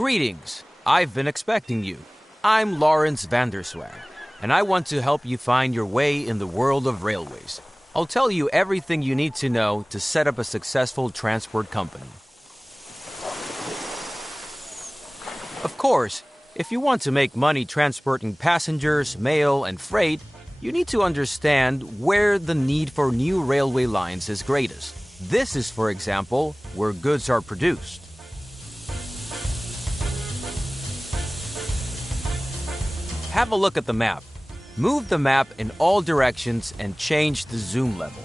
Greetings. I've been expecting you. I'm Lawrence Vanderswag, and I want to help you find your way in the world of railways. I'll tell you everything you need to know to set up a successful transport company. Of course, if you want to make money transporting passengers, mail, and freight, you need to understand where the need for new railway lines is greatest. This is, for example, where goods are produced. Have a look at the map. Move the map in all directions and change the zoom level.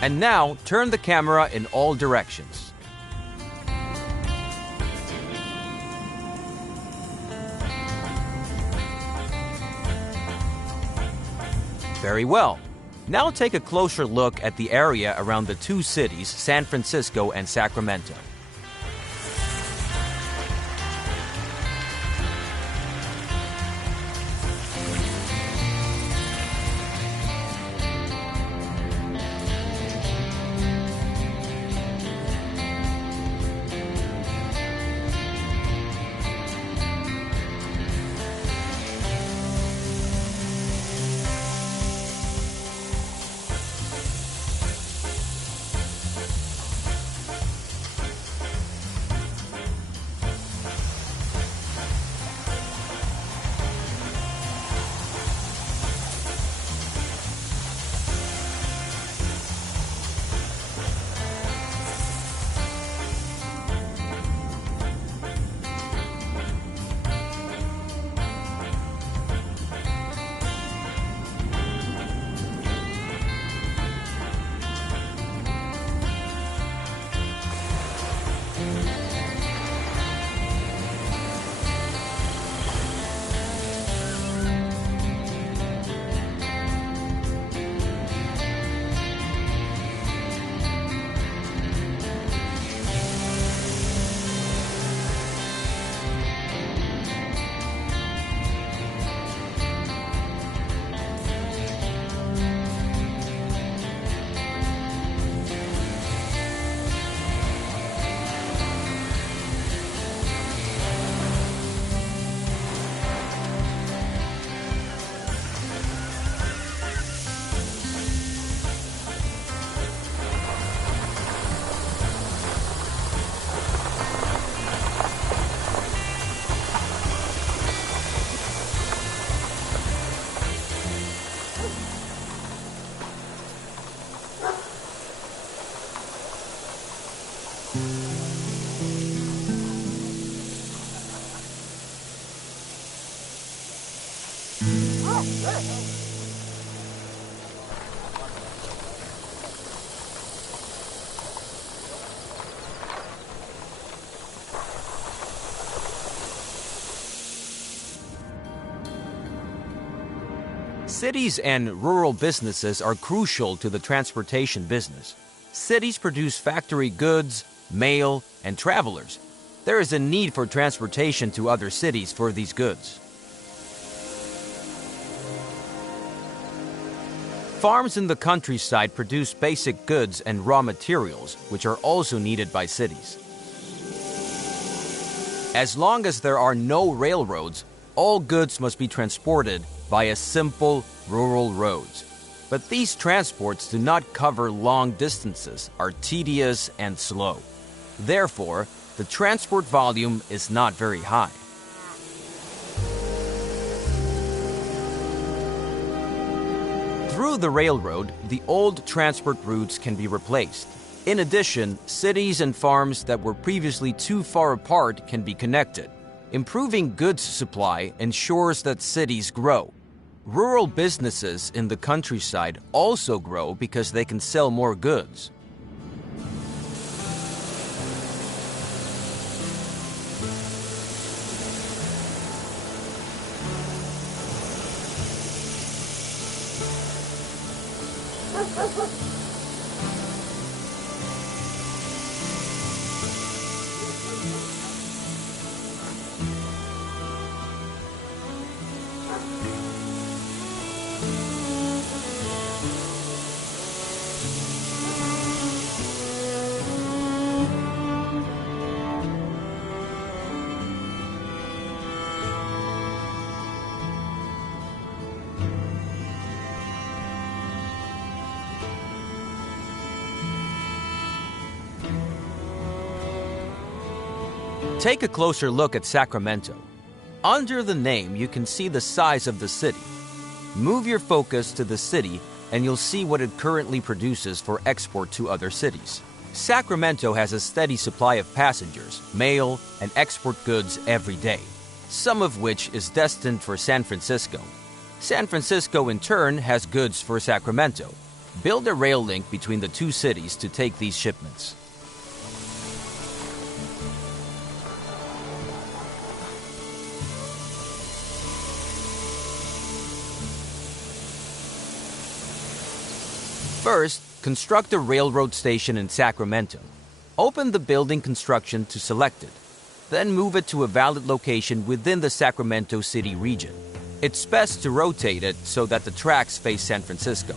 And now, turn the camera in all directions. Very well. Now take a closer look at the area around the two cities, San Francisco and Sacramento. Cities and rural businesses are crucial to the transportation business. Cities produce factory goods, mail, and travelers. There is a need for transportation to other cities for these goods. Farms in the countryside produce basic goods and raw materials, which are also needed by cities. As long as there are no railroads, all goods must be transported via simple rural roads. But these transports do not cover long distances, are tedious and slow. Therefore, the transport volume is not very high. Through the railroad, the old transport routes can be replaced. In addition, cities and farms that were previously too far apart can be connected. Improving goods supply ensures that cities grow. Rural businesses in the countryside also grow because they can sell more goods. Take a closer look at Sacramento. Under the name, you can see the size of the city. Move your focus to the city and you'll see what it currently produces for export to other cities. Sacramento has a steady supply of passengers, mail, and export goods every day, some of which is destined for San Francisco. San Francisco, in turn, has goods for Sacramento. Build a rail link between the two cities to take these shipments. First, construct a railroad station in Sacramento. Open the building construction to select it. Then move it to a valid location within the Sacramento City region. It's best to rotate it so that the tracks face San Francisco.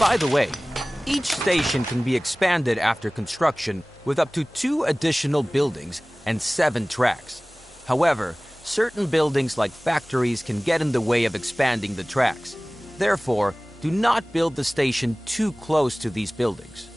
By the way, each station can be expanded after construction with up to 2 additional buildings and 7 tracks. However, certain buildings like factories can get in the way of expanding the tracks. Therefore, do not build the station too close to these buildings.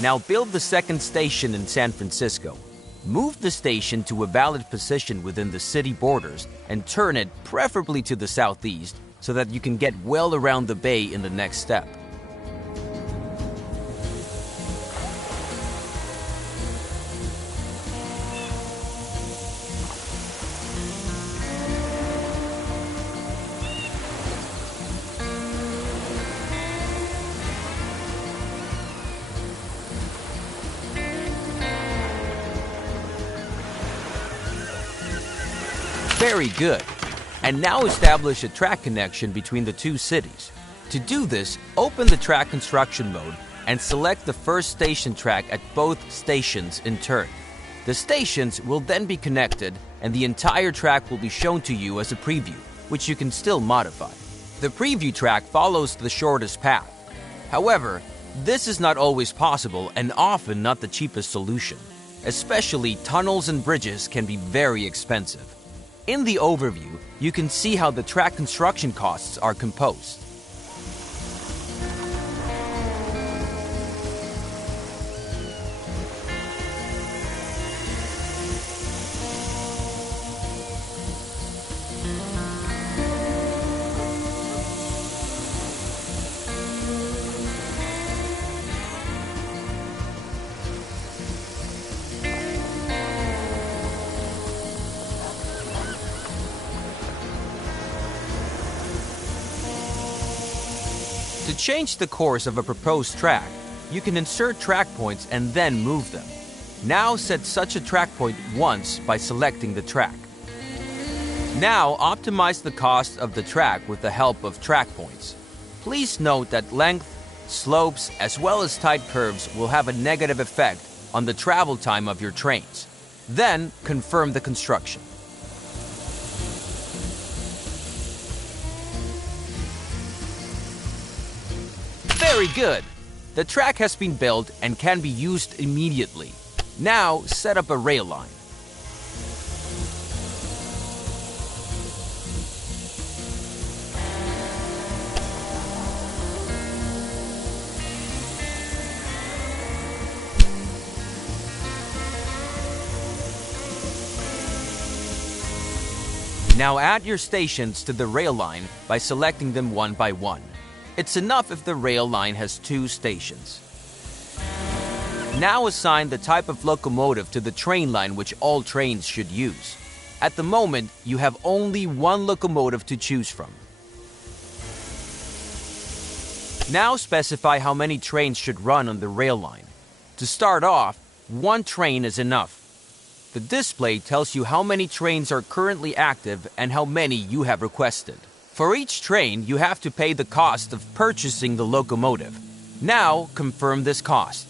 Now build the second station in San Francisco. Move the station to a valid position within the city borders and turn it, preferably to the southeast, so that you can get well around the bay in the next step. Very good. And now establish a track connection between the two cities. To do this, open the track construction mode and select the first station track at both stations in turn. The stations will then be connected and the entire track will be shown to you as a preview, which you can still modify. The preview track follows the shortest path. However, this is not always possible and often not the cheapest solution. Especially tunnels and bridges can be very expensive. In the overview, you can see how the track construction costs are composed. To change the course of a proposed track, you can insert track points and then move them. Now set such a track point once by selecting the track. Now optimize the cost of the track with the help of track points. Please note that length, slopes, as well as tight curves will have a negative effect on the travel time of your trains. Then confirm the construction. Very good! The track has been built and can be used immediately. Now set up a rail line. Now add your stations to the rail line by selecting them one by one. It's enough if the rail line has 2 stations. Now assign the type of locomotive to the train line which all trains should use. At the moment, you have only one locomotive to choose from. Now specify how many trains should run on the rail line. To start off, 1 train is enough. The display tells you how many trains are currently active and how many you have requested. For each train, you have to pay the cost of purchasing the locomotive. Now, confirm this cost.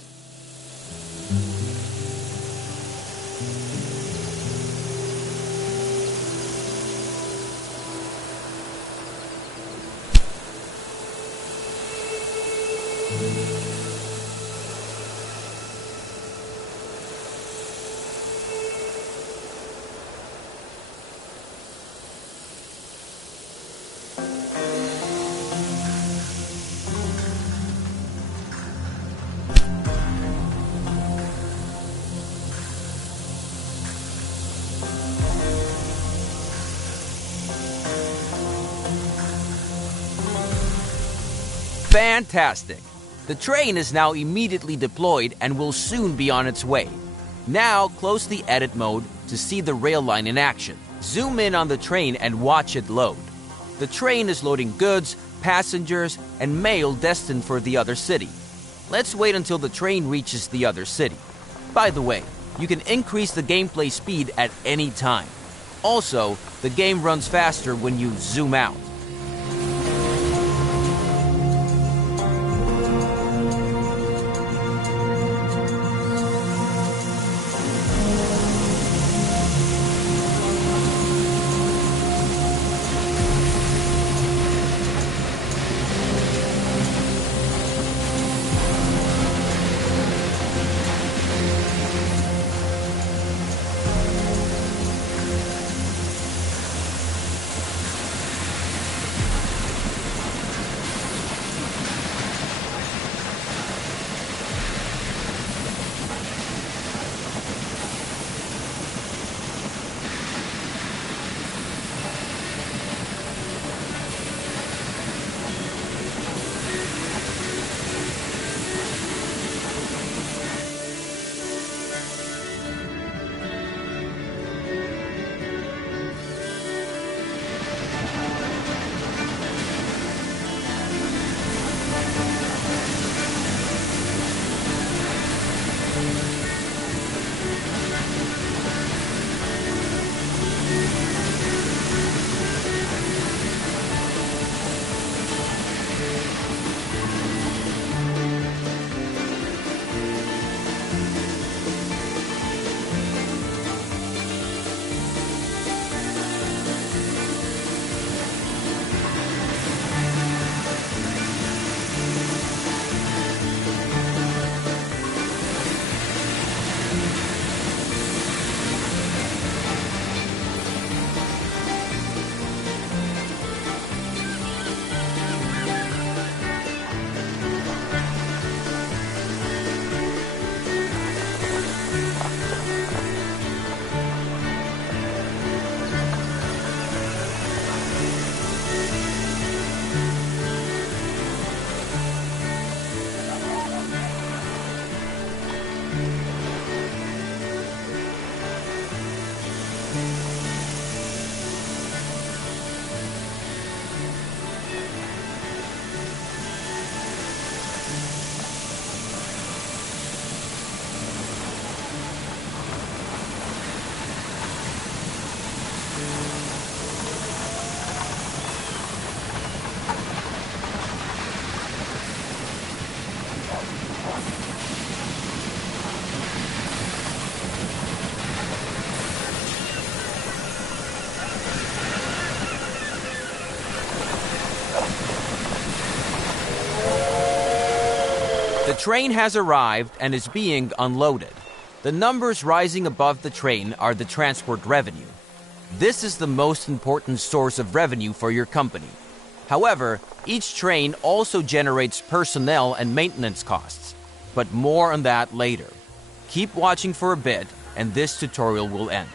Fantastic! The train is now immediately deployed and will soon be on its way. Now close the edit mode to see the rail line in action. Zoom in on the train and watch it load. The train is loading goods, passengers, and mail destined for the other city. Let's wait until the train reaches the other city. By the way, you can increase the gameplay speed at any time. Also, the game runs faster when you zoom out. train has arrived and is being unloaded. The numbers rising above the train are the transport revenue. This is the most important source of revenue for your company. However, each train also generates personnel and maintenance costs, but more on that later. Keep watching for a bit, and this tutorial will end.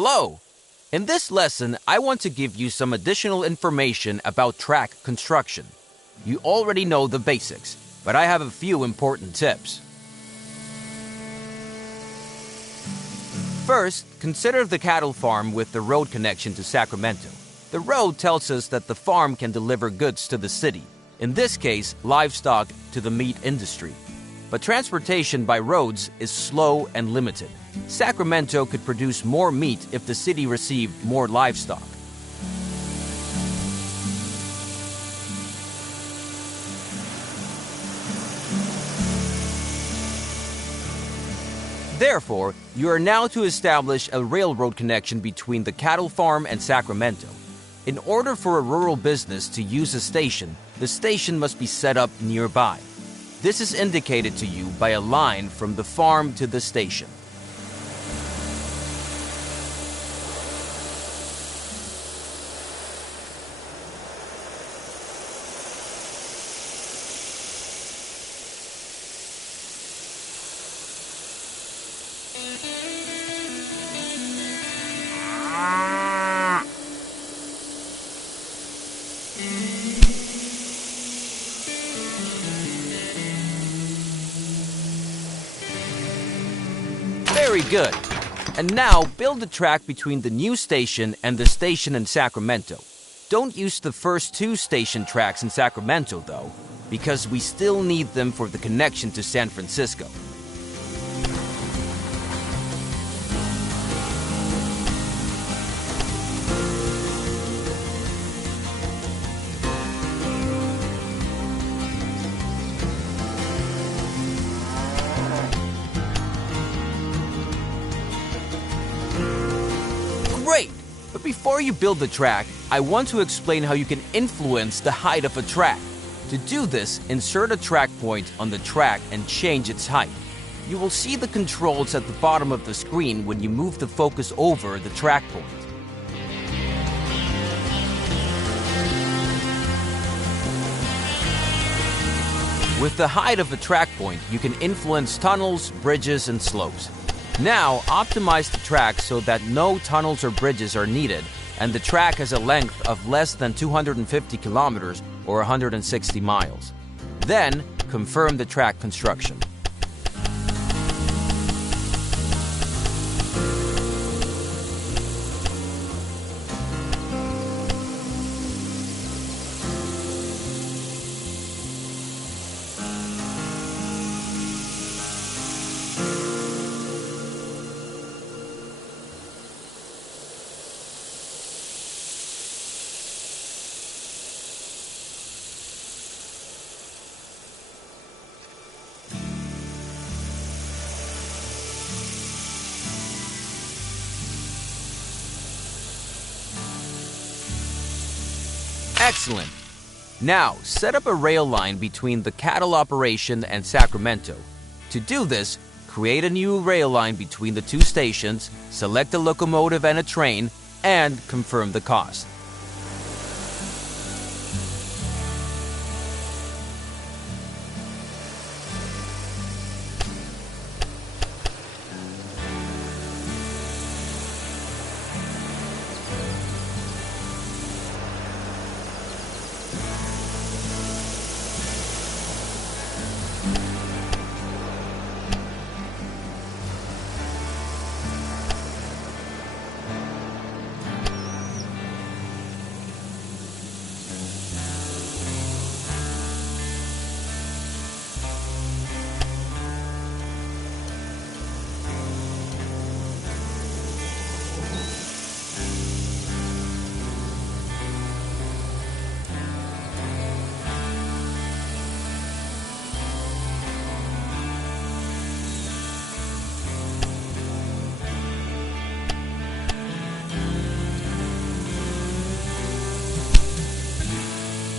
Hello! In this lesson, I want to give you some additional information about track construction. You already know the basics, but I have a few important tips. First, consider the cattle farm with the road connection to Sacramento. The road tells us that the farm can deliver goods to the city, in this case, livestock to the meat industry. But transportation by roads is slow and limited. Sacramento could produce more meat if the city received more livestock. Therefore, you are now to establish a railroad connection between the cattle farm and Sacramento. In order for a rural business to use a station, the station must be set up nearby. This is indicated to you by a line from the farm to the station. Very good. And now build the track between the new station and the station in Sacramento. Don't use the first two station tracks in Sacramento, though, because we still need them for the connection to San Francisco. Before you build the track, I want to explain how you can influence the height of a track. To do this, insert a track point on the track and change its height. You will see the controls at the bottom of the screen when you move the focus over the track point. With the height of a track point, you can influence tunnels, bridges, and slopes. Now, optimize the track so that no tunnels or bridges are needed, and the track has a length of less than 250 kilometers or 160 miles. Then, confirm the track construction. Excellent! Now, set up a rail line between the cattle operation and Sacramento. To do this, create a new rail line between the two stations, select a locomotive and a train, and confirm the cost.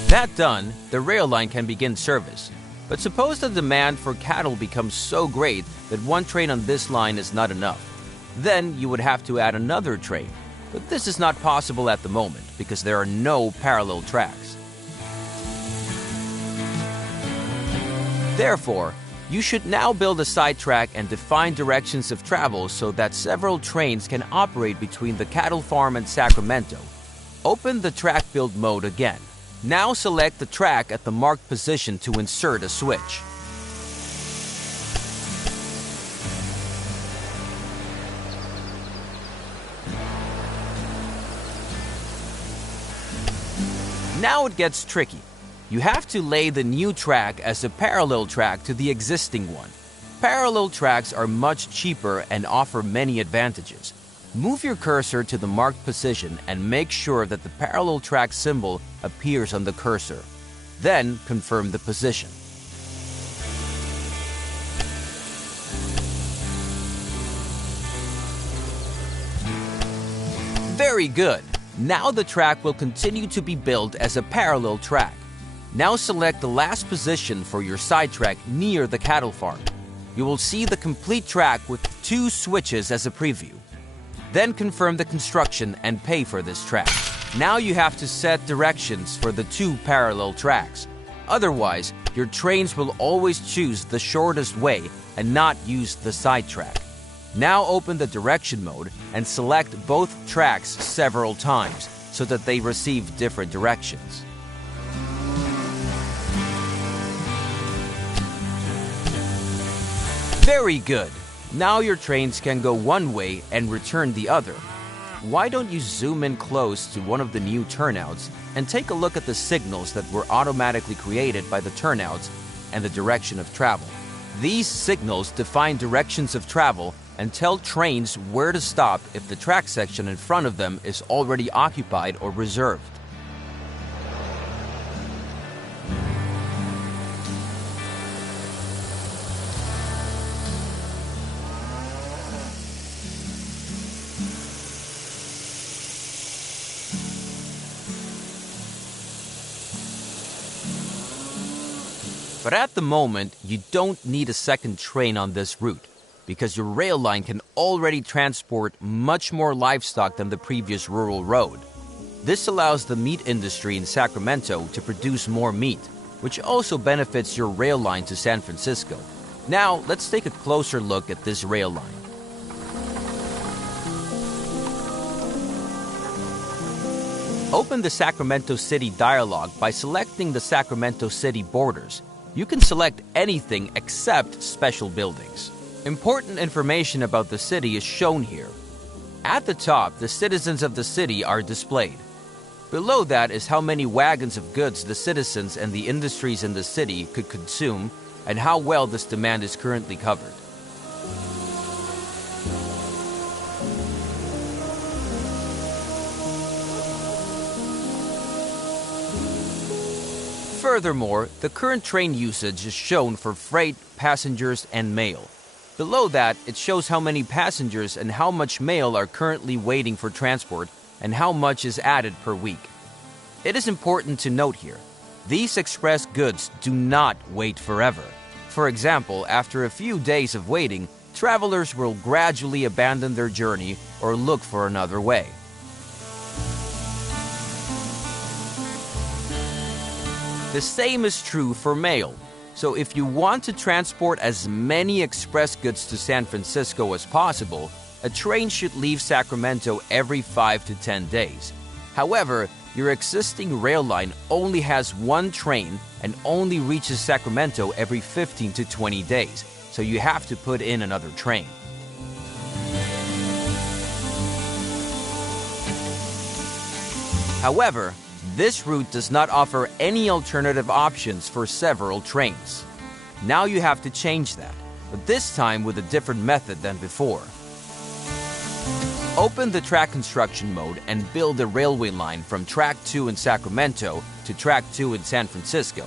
That done, the rail line can begin service. But suppose the demand for cattle becomes so great that one train on this line is not enough. Then you would have to add another train. But this is not possible at the moment because there are no parallel tracks. Therefore, you should now build a sidetrack and define directions of travel so that several trains can operate between the cattle farm and Sacramento. Open the track build mode again. Now select the track at the marked position to insert a switch. Now it gets tricky. You have to lay the new track as a parallel track to the existing one. Parallel tracks are much cheaper and offer many advantages. Move your cursor to the marked position and make sure that the parallel track symbol appears on the cursor. Then confirm the position. Very good! Now the track will continue to be built as a parallel track. Now select the last position for your sidetrack near the cattle farm. You will see the complete track with 2 switches as a preview. Then confirm the construction and pay for this track. Now you have to set directions for the 2 parallel tracks. Otherwise, your trains will always choose the shortest way and not use the sidetrack. Now open the direction mode and select both tracks several times so that they receive different directions. Very good! Now your trains can go one way and return the other. Why don't you zoom in close to one of the new turnouts and take a look at the signals that were automatically created by the turnouts and the direction of travel. These signals define directions of travel and tell trains where to stop if the track section in front of them is already occupied or reserved. But at the moment, you don't need a second train on this route because your rail line can already transport much more livestock than the previous rural road. This allows the meat industry in Sacramento to produce more meat, which also benefits your rail line to San Francisco. Now, let's take a closer look at this rail line. Open the Sacramento City dialog by selecting the Sacramento City borders. You can select anything except special buildings. Important information about the city is shown here. At the top, the citizens of the city are displayed. Below that is how many wagons of goods the citizens and the industries in the city could consume and how well this demand is currently covered. Furthermore, the current train usage is shown for freight, passengers, and mail. Below that, it shows how many passengers and how much mail are currently waiting for transport and how much is added per week. It is important to note here, these express goods do not wait forever. For example, after a few days of waiting, travelers will gradually abandon their journey or look for another way. The same is true for mail. So if you want to transport as many express goods to San Francisco as possible, a train should leave Sacramento every 5 to 10 days. However, your existing rail line only has one train and only reaches Sacramento every 15 to 20 days, so you have to put in another train. However, this route does not offer any alternative options for several trains. Now you have to change that, but this time with a different method than before. Open the track construction mode and build a railway line from Track 2 in Sacramento to Track 2 in San Francisco.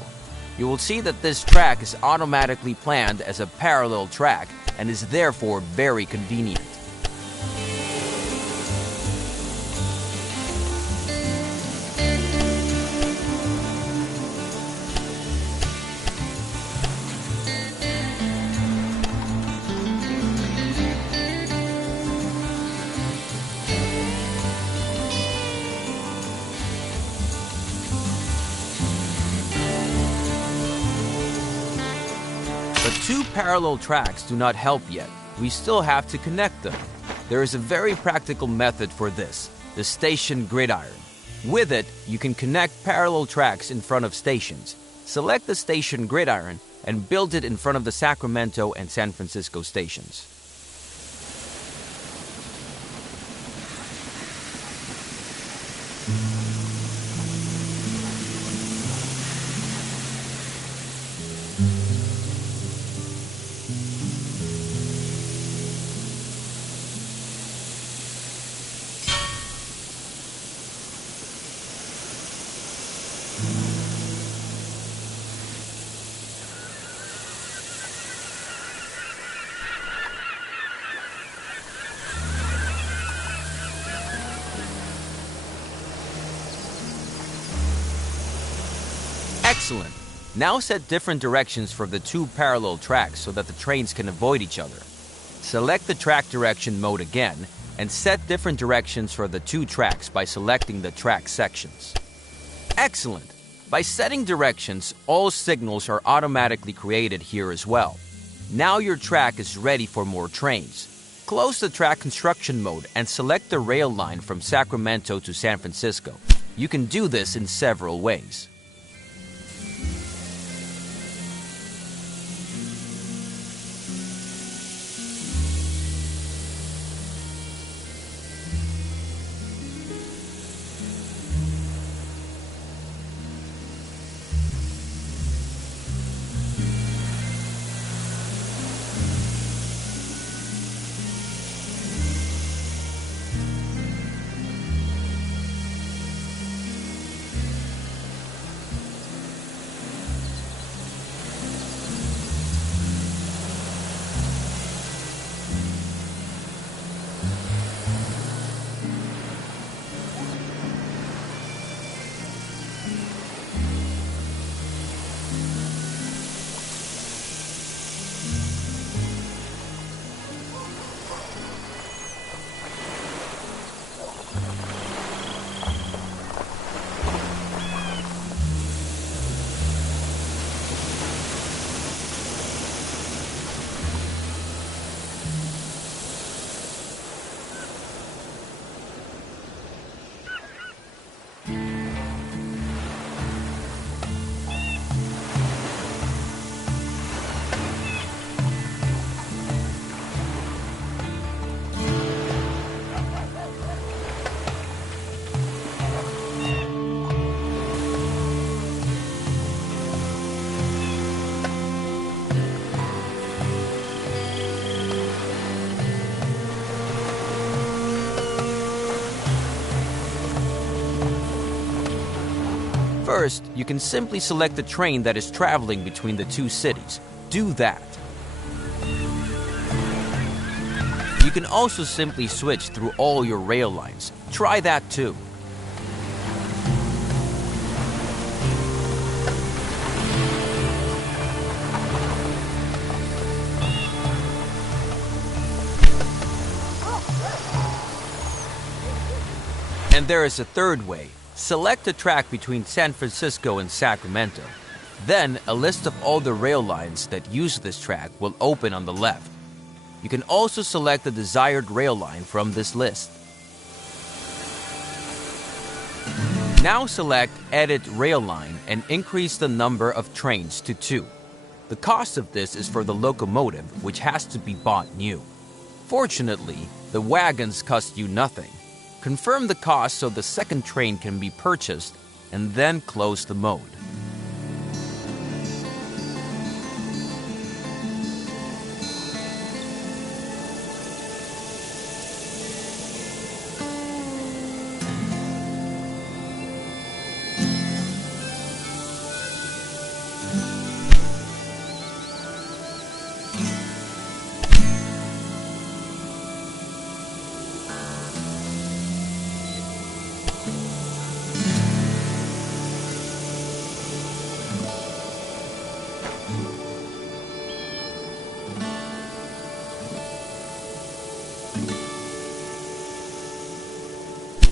You will see that this track is automatically planned as a parallel track and is therefore very convenient. But two parallel tracks do not help yet. We still have to connect them. There is a very practical method for this, the station gridiron. With it, you can connect parallel tracks in front of stations. Select the station gridiron and build it in front of the Sacramento and San Francisco stations. Excellent. Now set different directions for the two parallel tracks so that the trains can avoid each other. Select the track direction mode again and set different directions for the two tracks by selecting the track sections. Excellent. By setting directions, all signals are automatically created here as well. Now your track is ready for more trains. Close the track construction mode and select the rail line from Sacramento to San Francisco. You can do this in several ways. First, you can simply select the train that is traveling between the two cities. Do that. You can also simply switch through all your rail lines. Try that too. And there is a third way. Select a track between San Francisco and Sacramento. Then, a list of all the rail lines that use this track will open on the left. You can also select the desired rail line from this list. Now select Edit Rail Line and increase the number of trains to 2. The cost of this is for the locomotive, which has to be bought new. Fortunately, the wagons cost you nothing. Confirm the cost so the second train can be purchased, and then close the mode.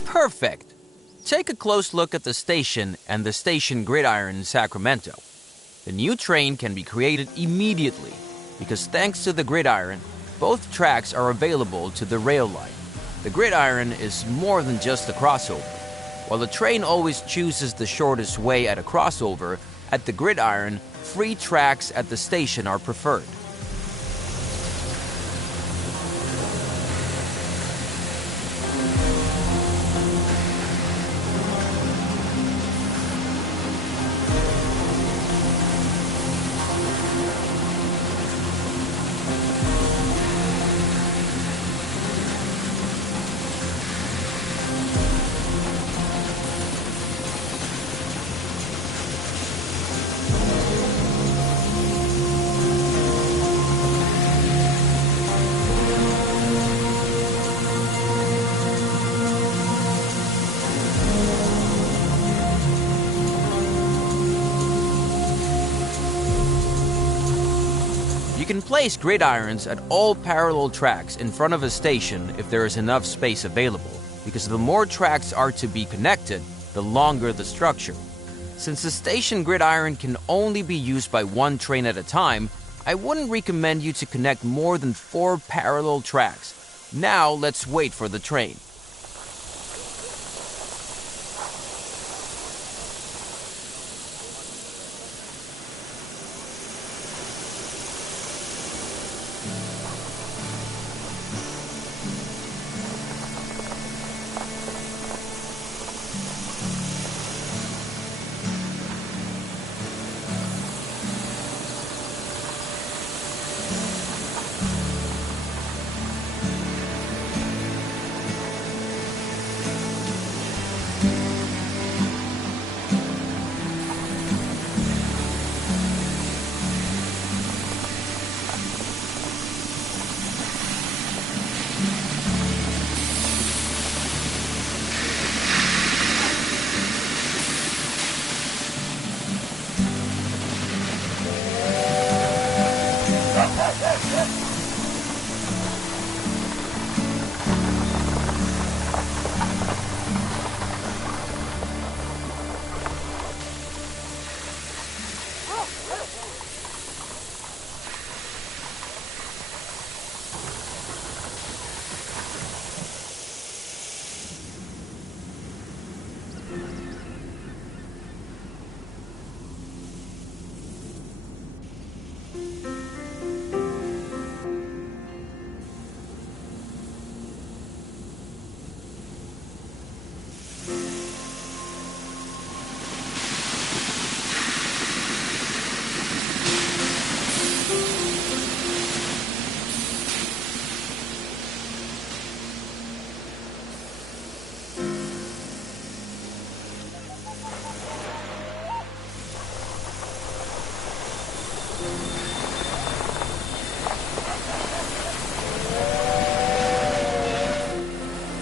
Perfect! Take a close look at the station and the station gridiron in Sacramento. The new train can be created immediately because thanks to the gridiron, both tracks are available to the rail line. The gridiron is more than just a crossover. While the train always chooses the shortest way at a crossover, at the gridiron, free tracks at the station are preferred. You can place gridirons at all parallel tracks in front of a station if there is enough space available, because the more tracks are to be connected, the longer the structure. Since the station gridiron can only be used by one train at a time, I wouldn't recommend you to connect more than 4 parallel tracks. Now let's wait for the train.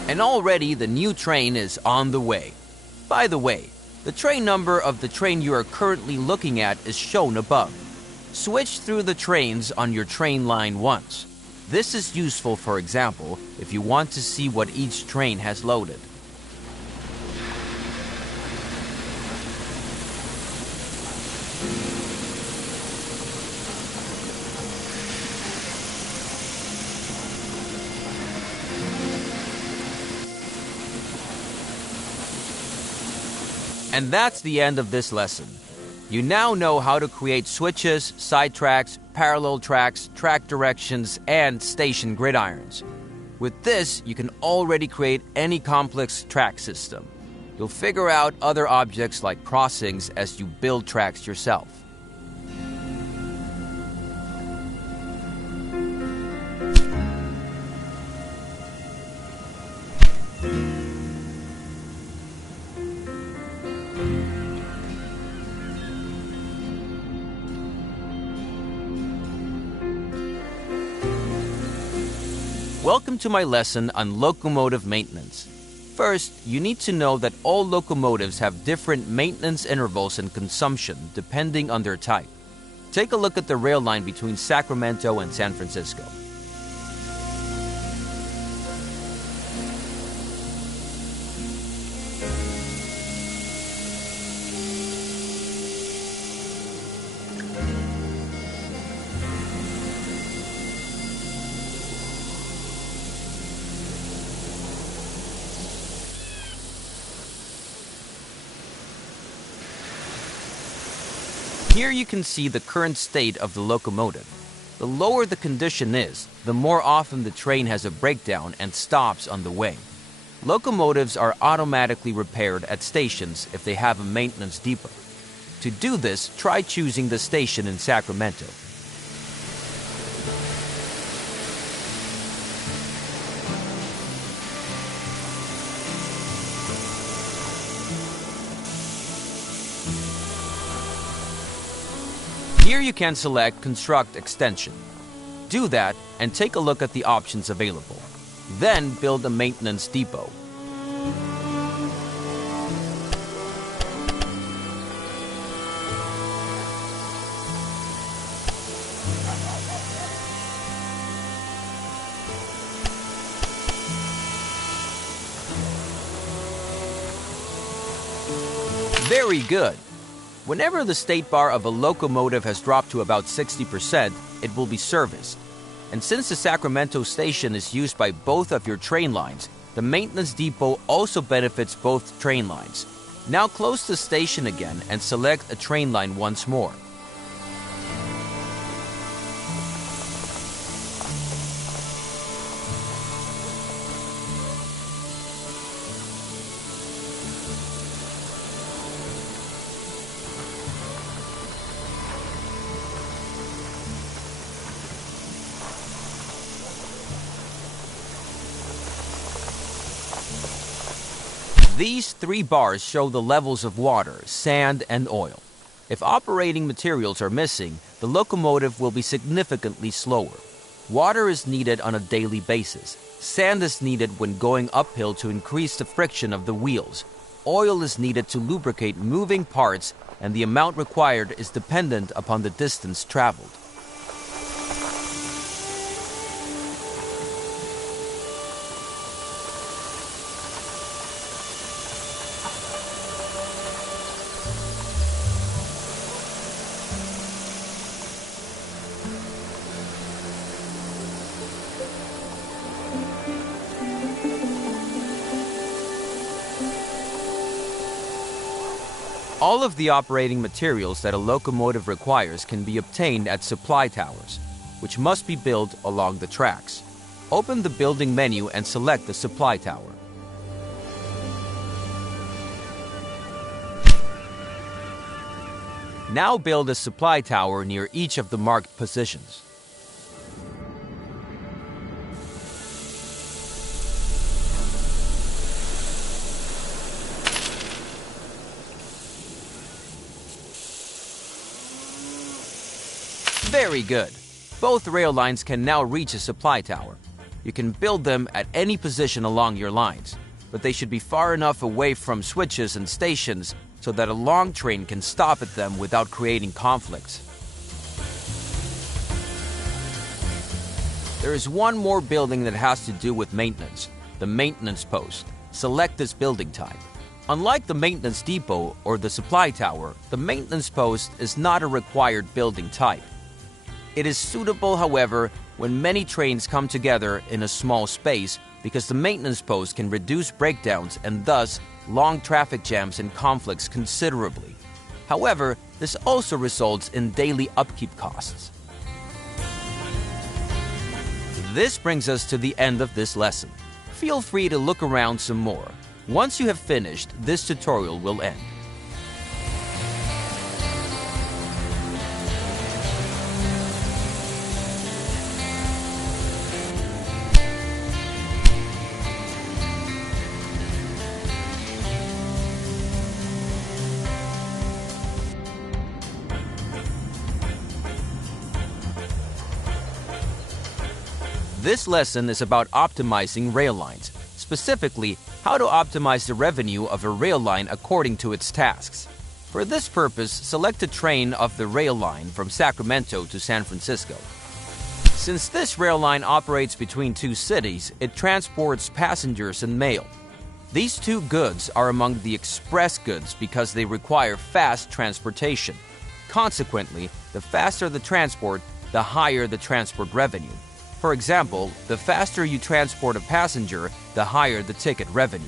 And already the new train is on the way. By the way, the train number of the train you are currently looking at is shown above. Switch through the trains on your train line once. This is useful, for example, if you want to see what each train has loaded. And that's the end of this lesson. You now know how to create switches, side tracks, parallel tracks, track directions, and station gridirons. With this, you can already create any complex track system. You'll figure out other objects like crossings as you build tracks yourself. Welcome to my lesson on locomotive maintenance. First, you need to know that all locomotives have different maintenance intervals and consumption depending on their type. Take a look at the rail line between Sacramento and San Francisco. Here you can see the current state of the locomotive. The lower the condition is, the more often the train has a breakdown and stops on the way. Locomotives are automatically repaired at stations if they have a maintenance depot. To do this, try choosing the station in Sacramento. Here you can select Construct Extension. Do that and take a look at the options available. Then build a maintenance depot. Very good. Whenever the state bar of a locomotive has dropped to about 60%, it will be serviced. And since the Sacramento station is used by both of your train lines, the maintenance depot also benefits both train lines. Now close the station again and select a train line once more. These three bars show the levels of water, sand, and oil. If operating materials are missing, the locomotive will be significantly slower. Water is needed on a daily basis. Sand is needed when going uphill to increase the friction of the wheels. Oil is needed to lubricate moving parts, and the amount required is dependent upon the distance traveled. All of the operating materials that a locomotive requires can be obtained at supply towers, which must be built along the tracks. Open the building menu and select the supply tower. Now build a supply tower near each of the marked positions. Very good. Both rail lines can now reach a supply tower. You can build them at any position along your lines, but they should be far enough away from switches and stations so that a long train can stop at them without creating conflicts. There is one more building that has to do with maintenance, the maintenance post. Select this building type. Unlike the maintenance depot or the supply tower, the maintenance post is not a required building type. It is suitable, however, when many trains come together in a small space because the maintenance post can reduce breakdowns and thus long traffic jams and conflicts considerably. However, this also results in daily upkeep costs. This brings us to the end of this lesson. Feel free to look around some more. Once you have finished, this tutorial will end. This lesson is about optimizing rail lines, specifically how to optimize the revenue of a rail line according to its tasks. For this purpose, select a train of the rail line from Sacramento to San Francisco. Since this rail line operates between two cities, it transports passengers and mail. These two goods are among the express goods because they require fast transportation. Consequently, the faster the transport, the higher the transport revenue. For example, the faster you transport a passenger, the higher the ticket revenue.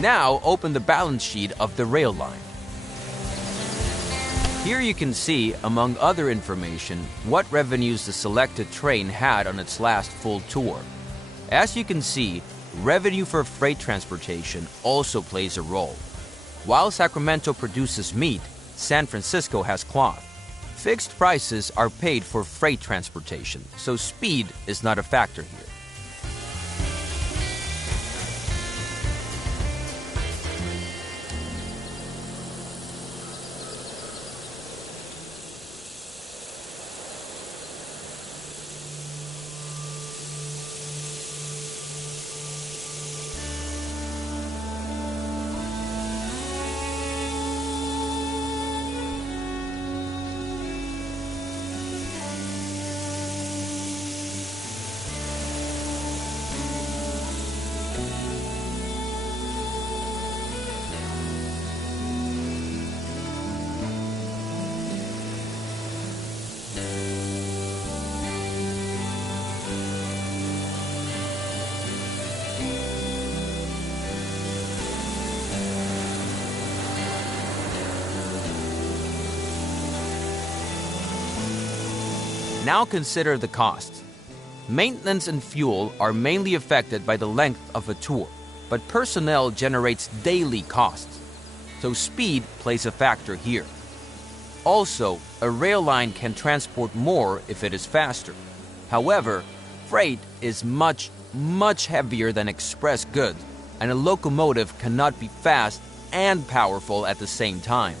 Now open the balance sheet of the rail line. Here you can see, among other information, what revenues the selected train had on its last full tour. As you can see, revenue for freight transportation also plays a role. While Sacramento produces meat, San Francisco has cloth. Fixed prices are paid for freight transportation, so speed is not a factor here. Now consider the costs. Maintenance and fuel are mainly affected by the length of a tour, but personnel generates daily costs, so speed plays a factor here. Also, a rail line can transport more if it is faster. However, freight is much heavier than express goods, and a locomotive cannot be fast and powerful at the same time.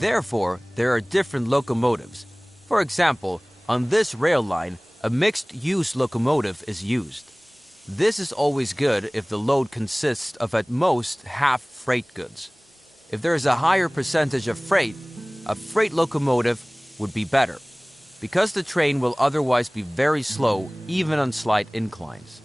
Therefore, there are different locomotives. For example, on this rail line, a mixed-use locomotive is used. This is always good if the load consists of at most half freight goods. If there is a higher percentage of freight, a freight locomotive would be better, because the train will otherwise be very slow even on slight inclines.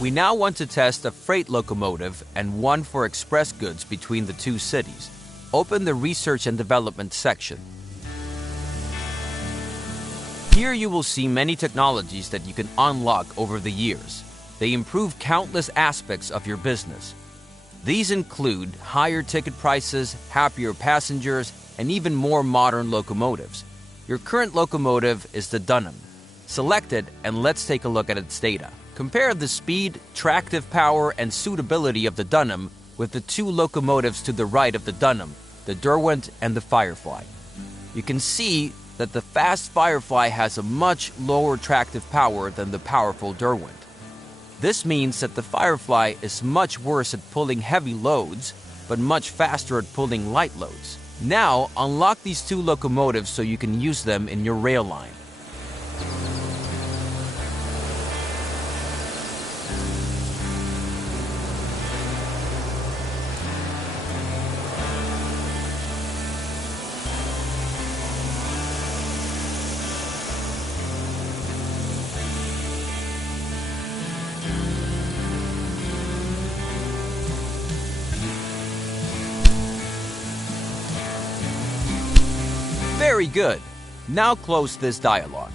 We now want to test a freight locomotive and one for express goods between the two cities. Open the Research and Development section. Here you will see many technologies that you can unlock over the years. They improve countless aspects of your business. These include higher ticket prices, happier passengers, and even more modern locomotives. Your current locomotive is the Dunham. Select it and let's take a look at its data. Compare the speed, tractive power, and suitability of the Dunham with the two locomotives to the right of the Dunham, the Derwent and the Firefly. You can see that the fast Firefly has a much lower tractive power than the powerful Derwent. This means that the Firefly is much worse at pulling heavy loads, but much faster at pulling light loads. Now, unlock these two locomotives so you can use them in your rail line. Very good. Now close this dialog.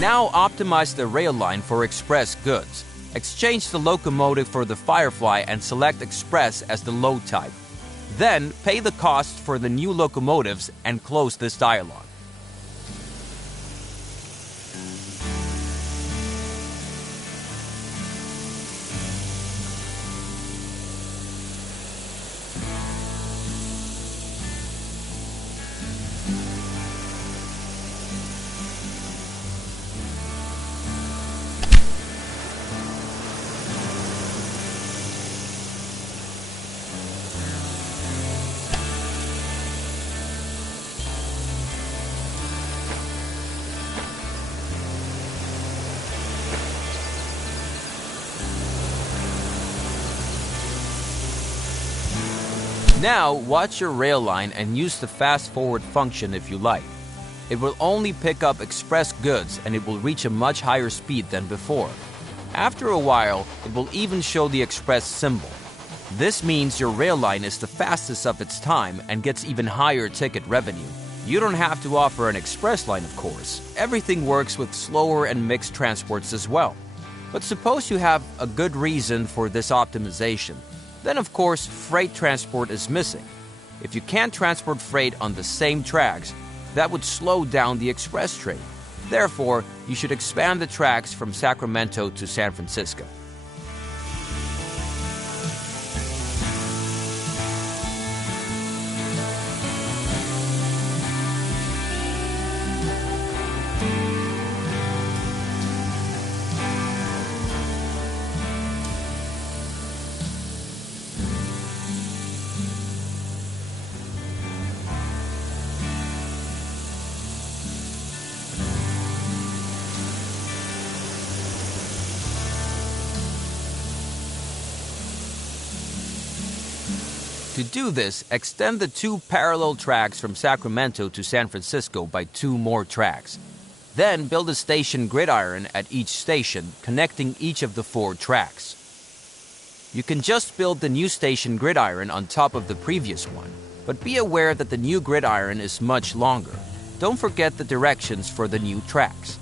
Now optimize the rail line for express goods. Exchange the locomotive for the Firefly and select Express as the load type. Then pay the cost for the new locomotives and close this dialog. Now, watch your rail line and use the fast forward function if you like. It will only pick up express goods and it will reach a much higher speed than before. After a while, it will even show the express symbol. This means your rail line is the fastest of its time and gets even higher ticket revenue. You don't have to offer an express line, of course. Everything works with slower and mixed transports as well. But suppose you have a good reason for this optimization. Then, of course, freight transport is missing. If you can't transport freight on the same tracks, that would slow down the express train. Therefore, you should expand the tracks from Sacramento to San Francisco. To do this, extend the two parallel tracks from Sacramento to San Francisco by 2 more tracks. Then build a station gridiron at each station, connecting each of the 4 tracks. You can just build the new station gridiron on top of the previous one, but be aware that the new gridiron is much longer. Don't forget the directions for the new tracks.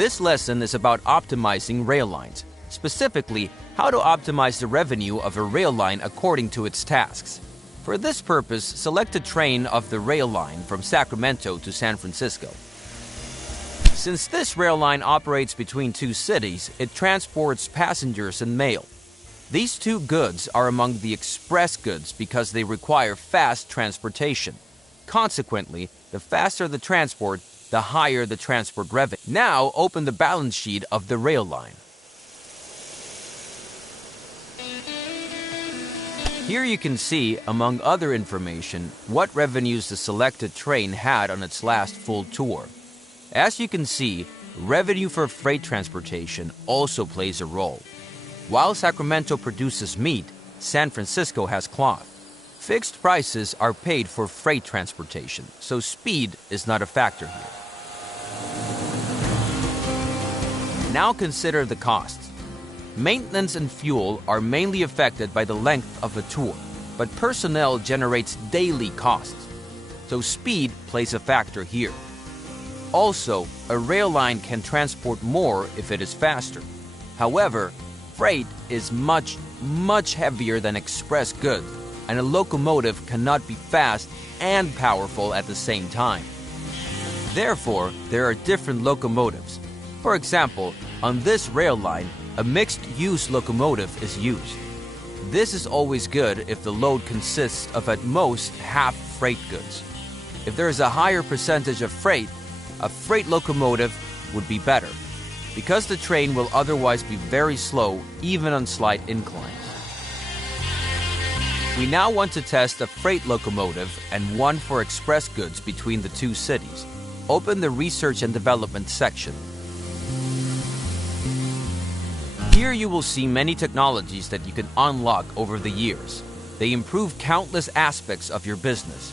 This lesson is about optimizing rail lines, specifically how to optimize the revenue of a rail line according to its tasks. For this purpose, select a train of the rail line from Sacramento to San Francisco. Since this rail line operates between two cities, it transports passengers and mail. These two goods are among the express goods because they require fast transportation. Consequently, the faster the transport, the higher the transport revenue. Now open the balance sheet of the rail line. Here you can see, among other information, what revenues the selected train had on its last full tour. As you can see, revenue for freight transportation also plays a role. While Sacramento produces meat, San Francisco has cloth. Fixed prices are paid for freight transportation, so speed is not a factor here. Now consider the costs. Maintenance and fuel are mainly affected by the length of a tour, but personnel generates daily costs, so speed plays a factor here. Also, a rail line can transport more if it is faster. However, freight is much heavier than express goods, and a locomotive cannot be fast and powerful at the same time. Therefore, there are different locomotives. For example, on this rail line, a mixed-use locomotive is used. This is always good if the load consists of at most half freight goods. If there is a higher percentage of freight, a freight locomotive would be better, because the train will otherwise be very slow even on slight inclines. We now want to test a freight locomotive and one for express goods between the two cities. Open the Research and Development section. Here you will see many technologies that you can unlock over the years. They improve countless aspects of your business.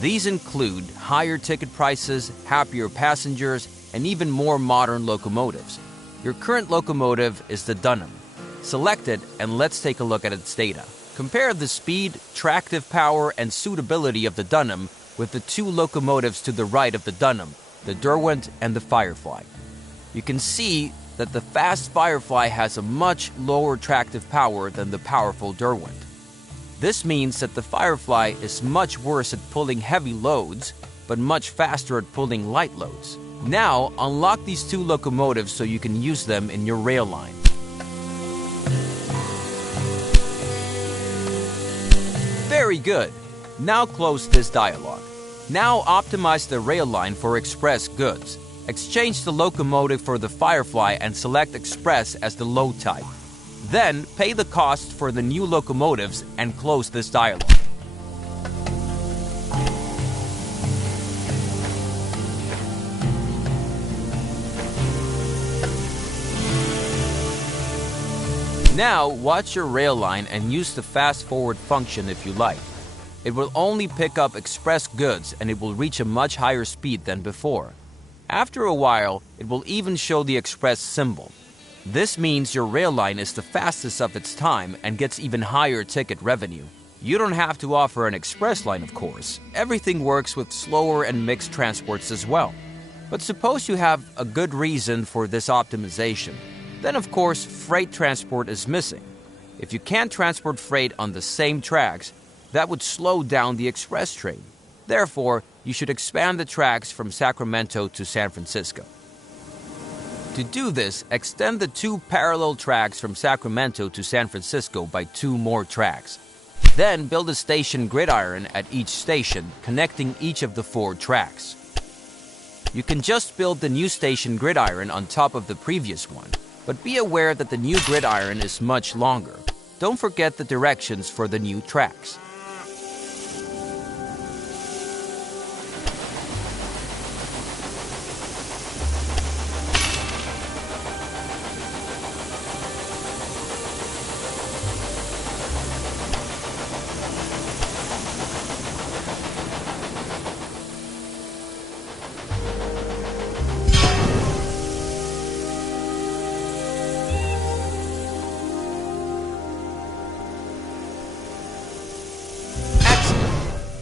These include higher ticket prices, happier passengers, and even more modern locomotives. Your current locomotive is the Dunham. Select it and let's take a look at its data. Compare the speed, tractive power, and suitability of the Dunham with the two locomotives to the right of the Dunham, the Derwent and the Firefly. You can see that the fast Firefly has a much lower tractive power than the powerful Derwent. This means that the Firefly is much worse at pulling heavy loads, but much faster at pulling light loads. Now, unlock these two locomotives so you can use them in your rail line. Very good. Now close this dialog. Now optimize the rail line for express goods. Exchange the locomotive for the Firefly and select Express as the load type. Then, pay the cost for the new locomotives and close this dialog. Now, watch your rail line and use the fast forward function if you like. It will only pick up express goods and it will reach a much higher speed than before. After a while, it will even show the express symbol. This means your rail line is the fastest of its time and gets even higher ticket revenue. You don't have to offer an express line, of course. Everything works with slower and mixed transports as well. But suppose you have a good reason for this optimization. Then, of course, freight transport is missing. If you can't transport freight on the same tracks, that would slow down the express train. Therefore, you should expand the tracks from Sacramento to San Francisco. To do this, extend the two parallel tracks from Sacramento to San Francisco by 2 more tracks. Then build a station gridiron at each station, connecting each of the 4 tracks. You can just build the new station gridiron on top of the previous one, but be aware that the new gridiron is much longer. Don't forget the directions for the new tracks.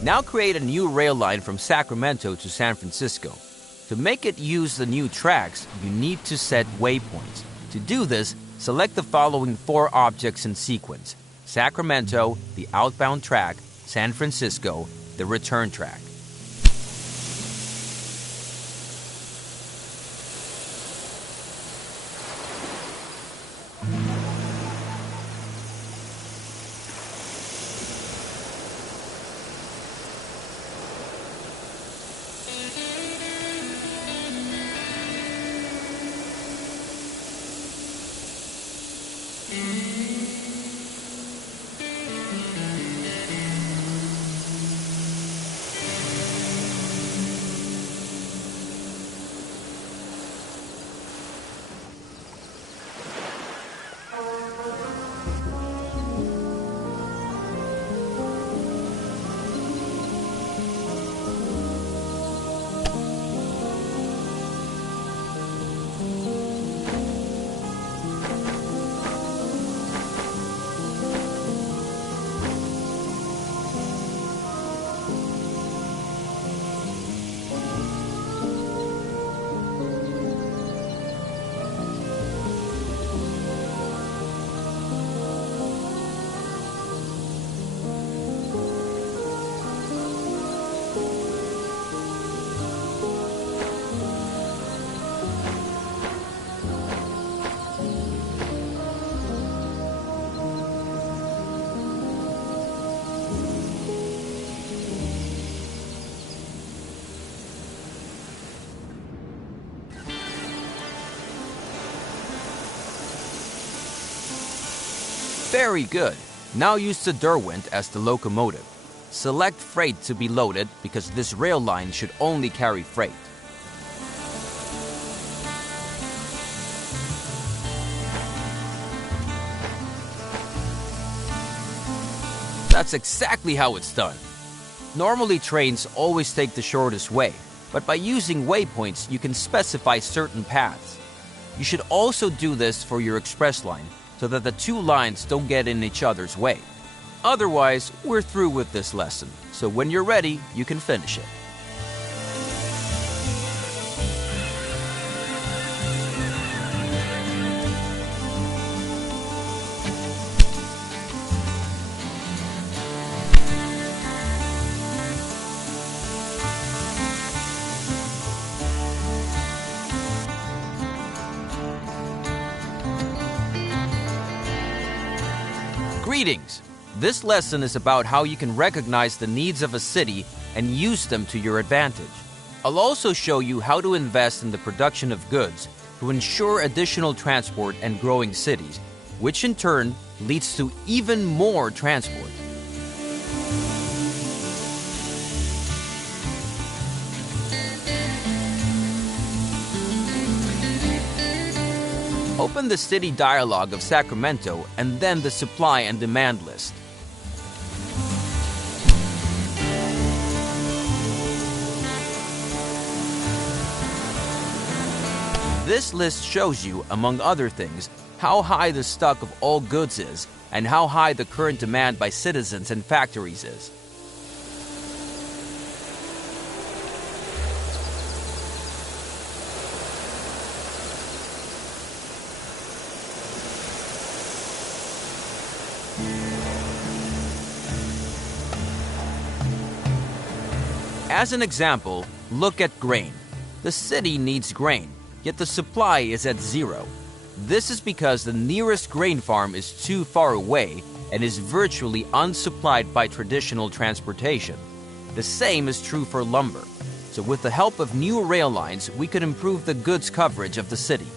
Now create a new rail line from Sacramento to San Francisco. To make it use the new tracks, you need to set waypoints. To do this, select the following 4 objects in sequence: Sacramento, the outbound track; San Francisco, the return track. Very good. Now use the Derwent as the locomotive. Select freight to be loaded because this rail line should only carry freight. That's exactly how it's done. Normally trains always take the shortest way, but by using waypoints you can specify certain paths. You should also do this for your express line, so that the 2 lines don't get in each other's way. Otherwise, we're through with this lesson, so when you're ready, you can finish it. Greetings! This lesson is about how you can recognize the needs of a city and use them to your advantage. I'll also show you how to invest in the production of goods to ensure additional transport and growing cities, which in turn leads to even more transport. Open the city dialog of Sacramento and then the supply and demand list. This list shows you, among other things, how high the stock of all goods is and how high the current demand by citizens and factories is. As an example, look at grain. The city needs grain, yet the supply is at 0. This is because the nearest grain farm is too far away and is virtually unsupplied by traditional transportation. The same is true for lumber. So with the help of new rail lines, we could improve the goods coverage of the city.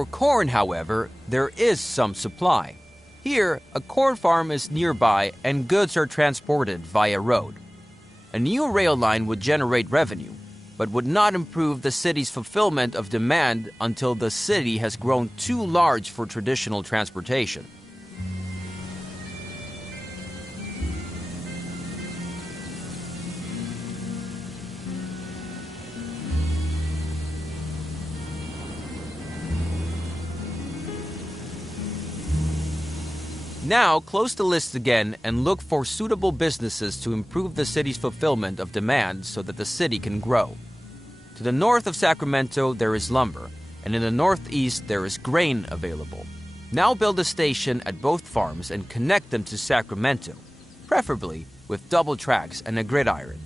For corn, however, there is some supply. Here, a corn farm is nearby and goods are transported via road. A new rail line would generate revenue, but would not improve the city's fulfillment of demand until the city has grown too large for traditional transportation. Now, close the list again and look for suitable businesses to improve the city's fulfillment of demand so that the city can grow. To the north of Sacramento, there is lumber, and in the northeast, there is grain available. Now build a station at both farms and connect them to Sacramento, preferably with double tracks and a gridiron.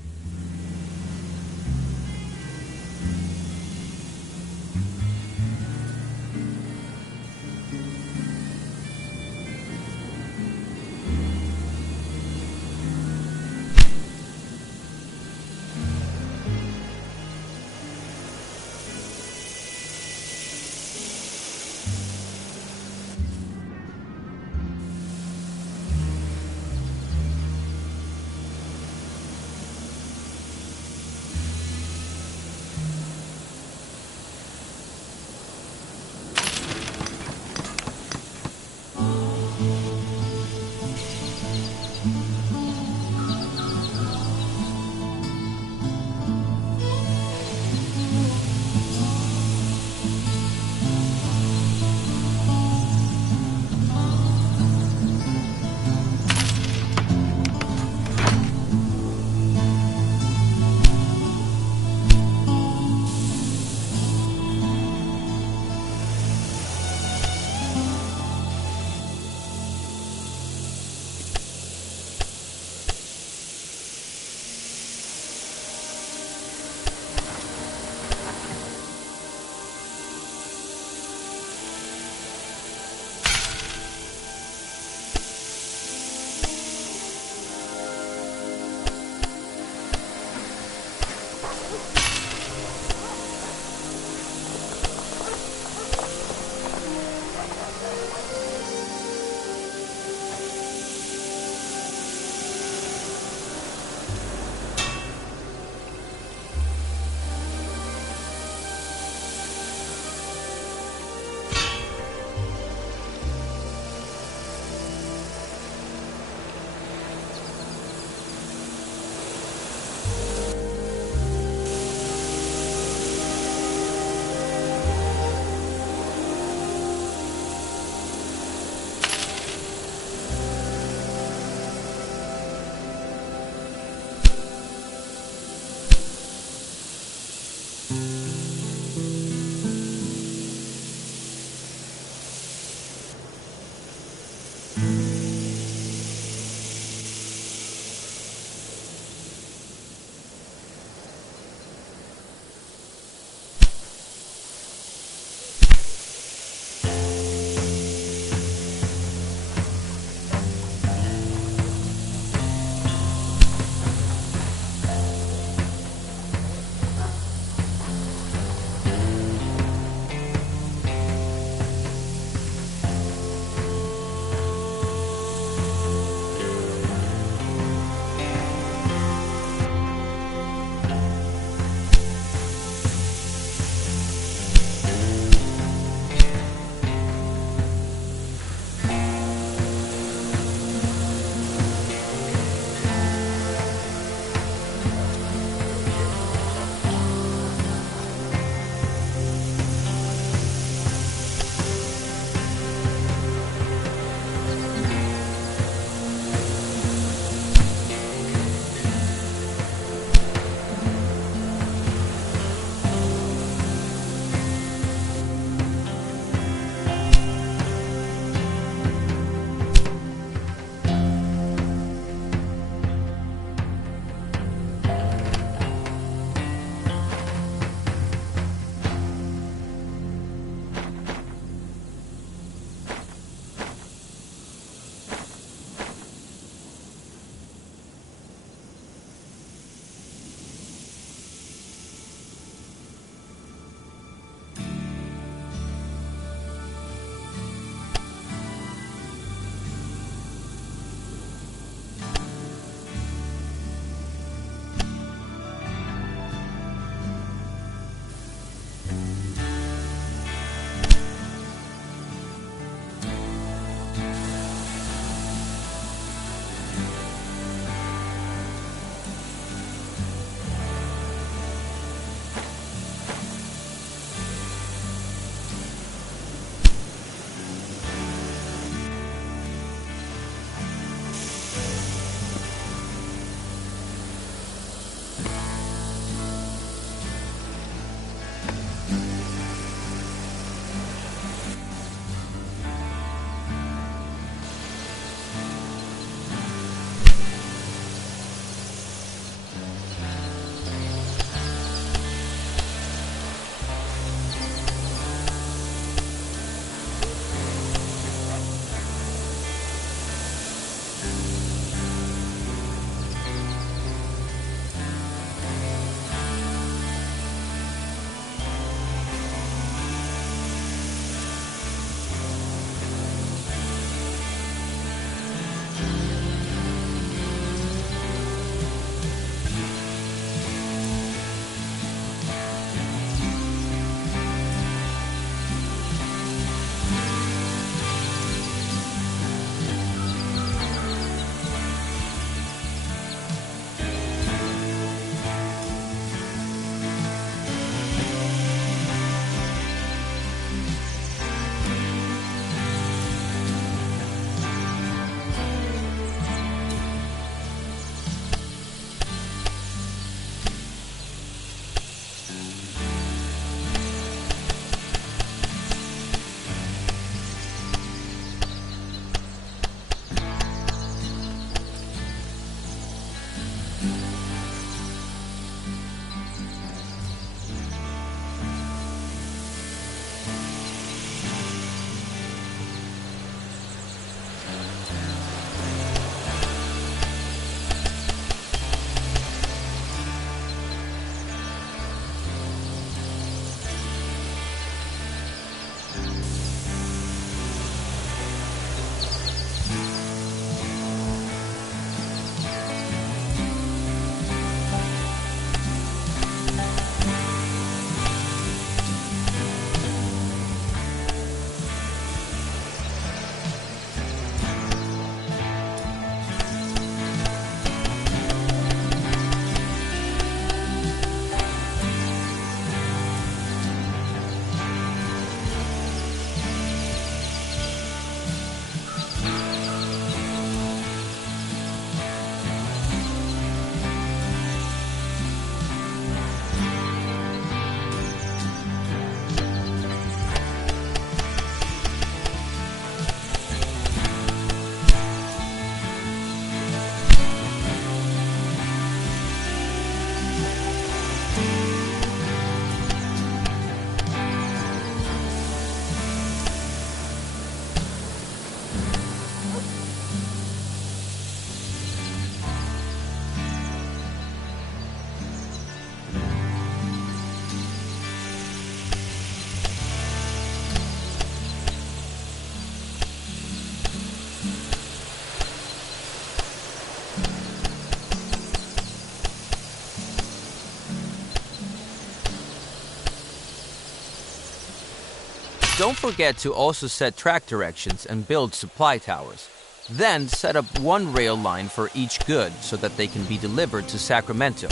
Don't forget to also set track directions and build supply towers. Then set up one rail line for each good so that they can be delivered to Sacramento.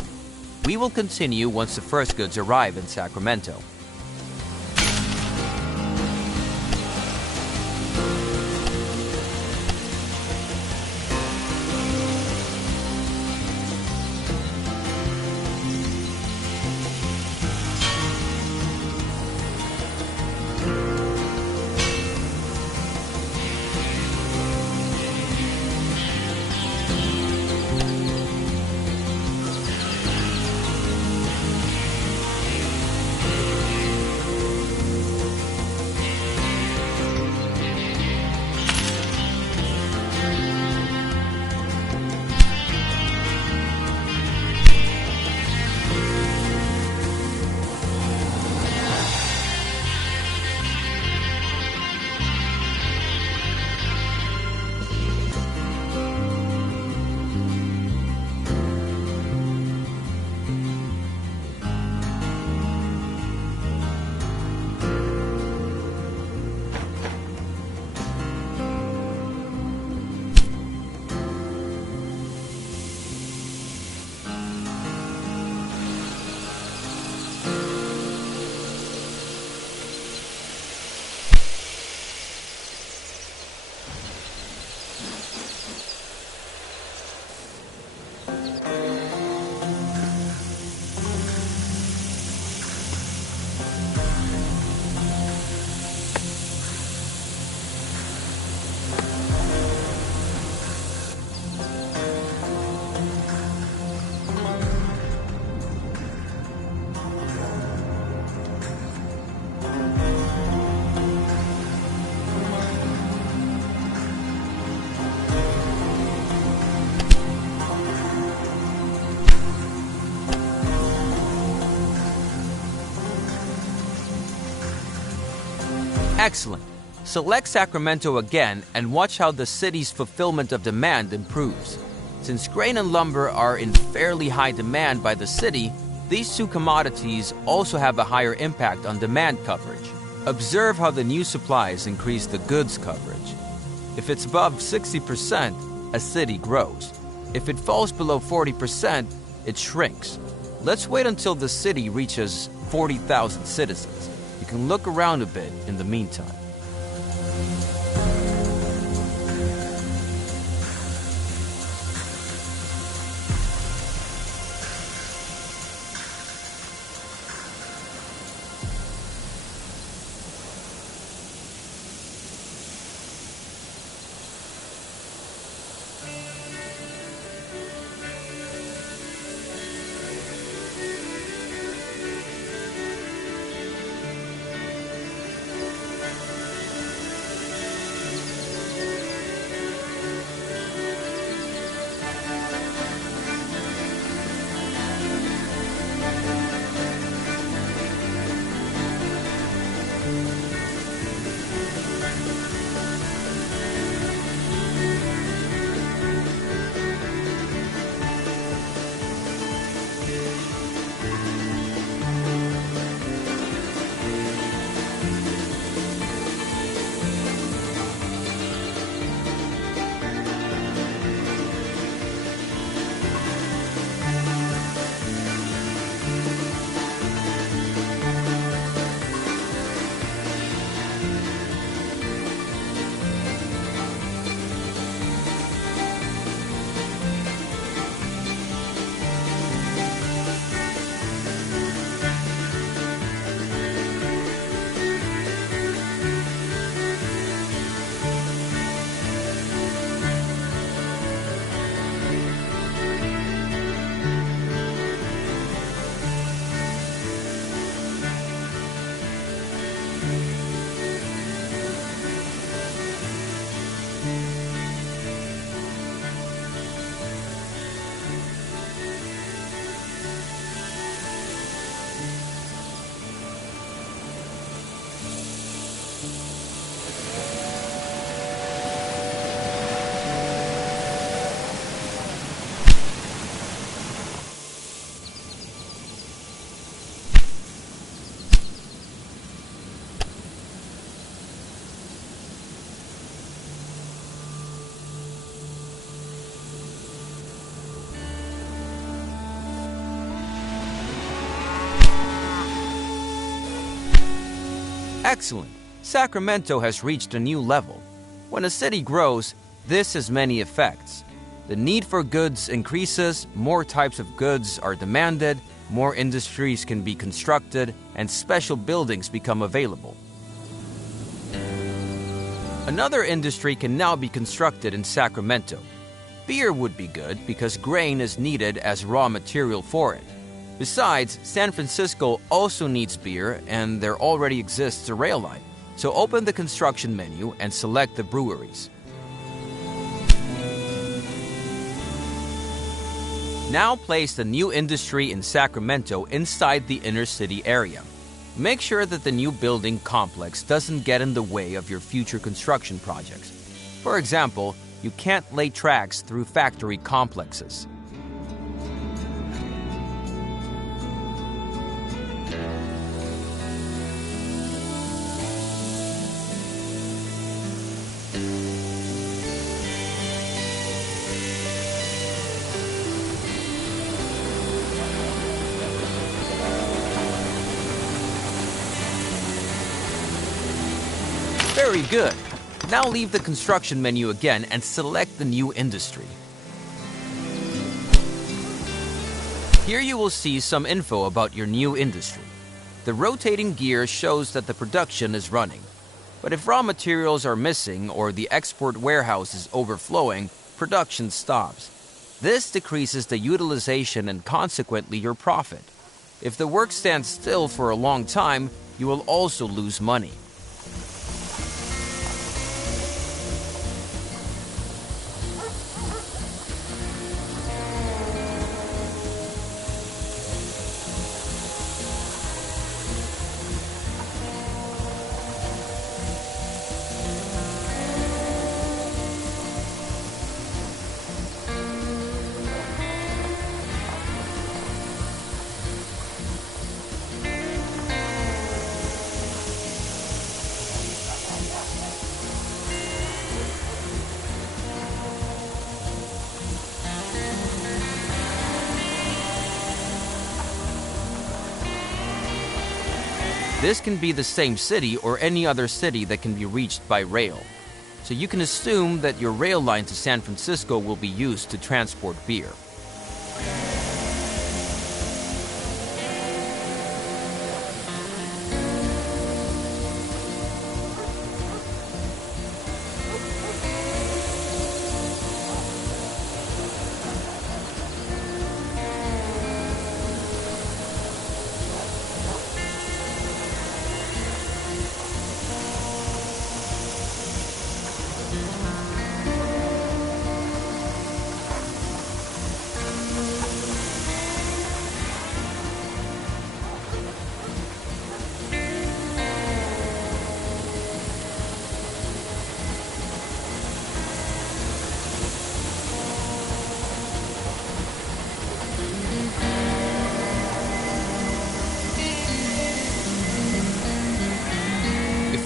We will continue once the first goods arrive in Sacramento. Excellent. Select Sacramento again and watch how the city's fulfillment of demand improves. Since grain and lumber are in fairly high demand by the city, these two commodities also have a higher impact on demand coverage. Observe how the new supplies increase the goods coverage. If it's above 60%, a city grows. If it falls below 40%, it shrinks. Let's wait until the city reaches 40,000 citizens. You can look around a bit in the meantime. Excellent. Sacramento has reached a new level. When a city grows, this has many effects. The need for goods increases, more types of goods are demanded, more industries can be constructed, and special buildings become available. Another industry can now be constructed in Sacramento. Beer would be good because grain is needed as raw material for it. Besides, San Francisco also needs beer, and there already exists a rail line. So open the construction menu and select the breweries. Now place the new industry in Sacramento inside the inner city area. Make sure that the new building complex doesn't get in the way of your future construction projects. For example, you can't lay tracks through factory complexes. Very good. Now leave the construction menu again and select the new industry. Here you will see some info about your new industry. The rotating gear shows that the production is running. But if raw materials are missing or the export warehouse is overflowing, production stops. This decreases the utilization and consequently your profit. If the work stands still for a long time, you will also lose money. This can be the same city or any other city that can be reached by rail. So you can assume that your rail line to San Francisco will be used to transport beer.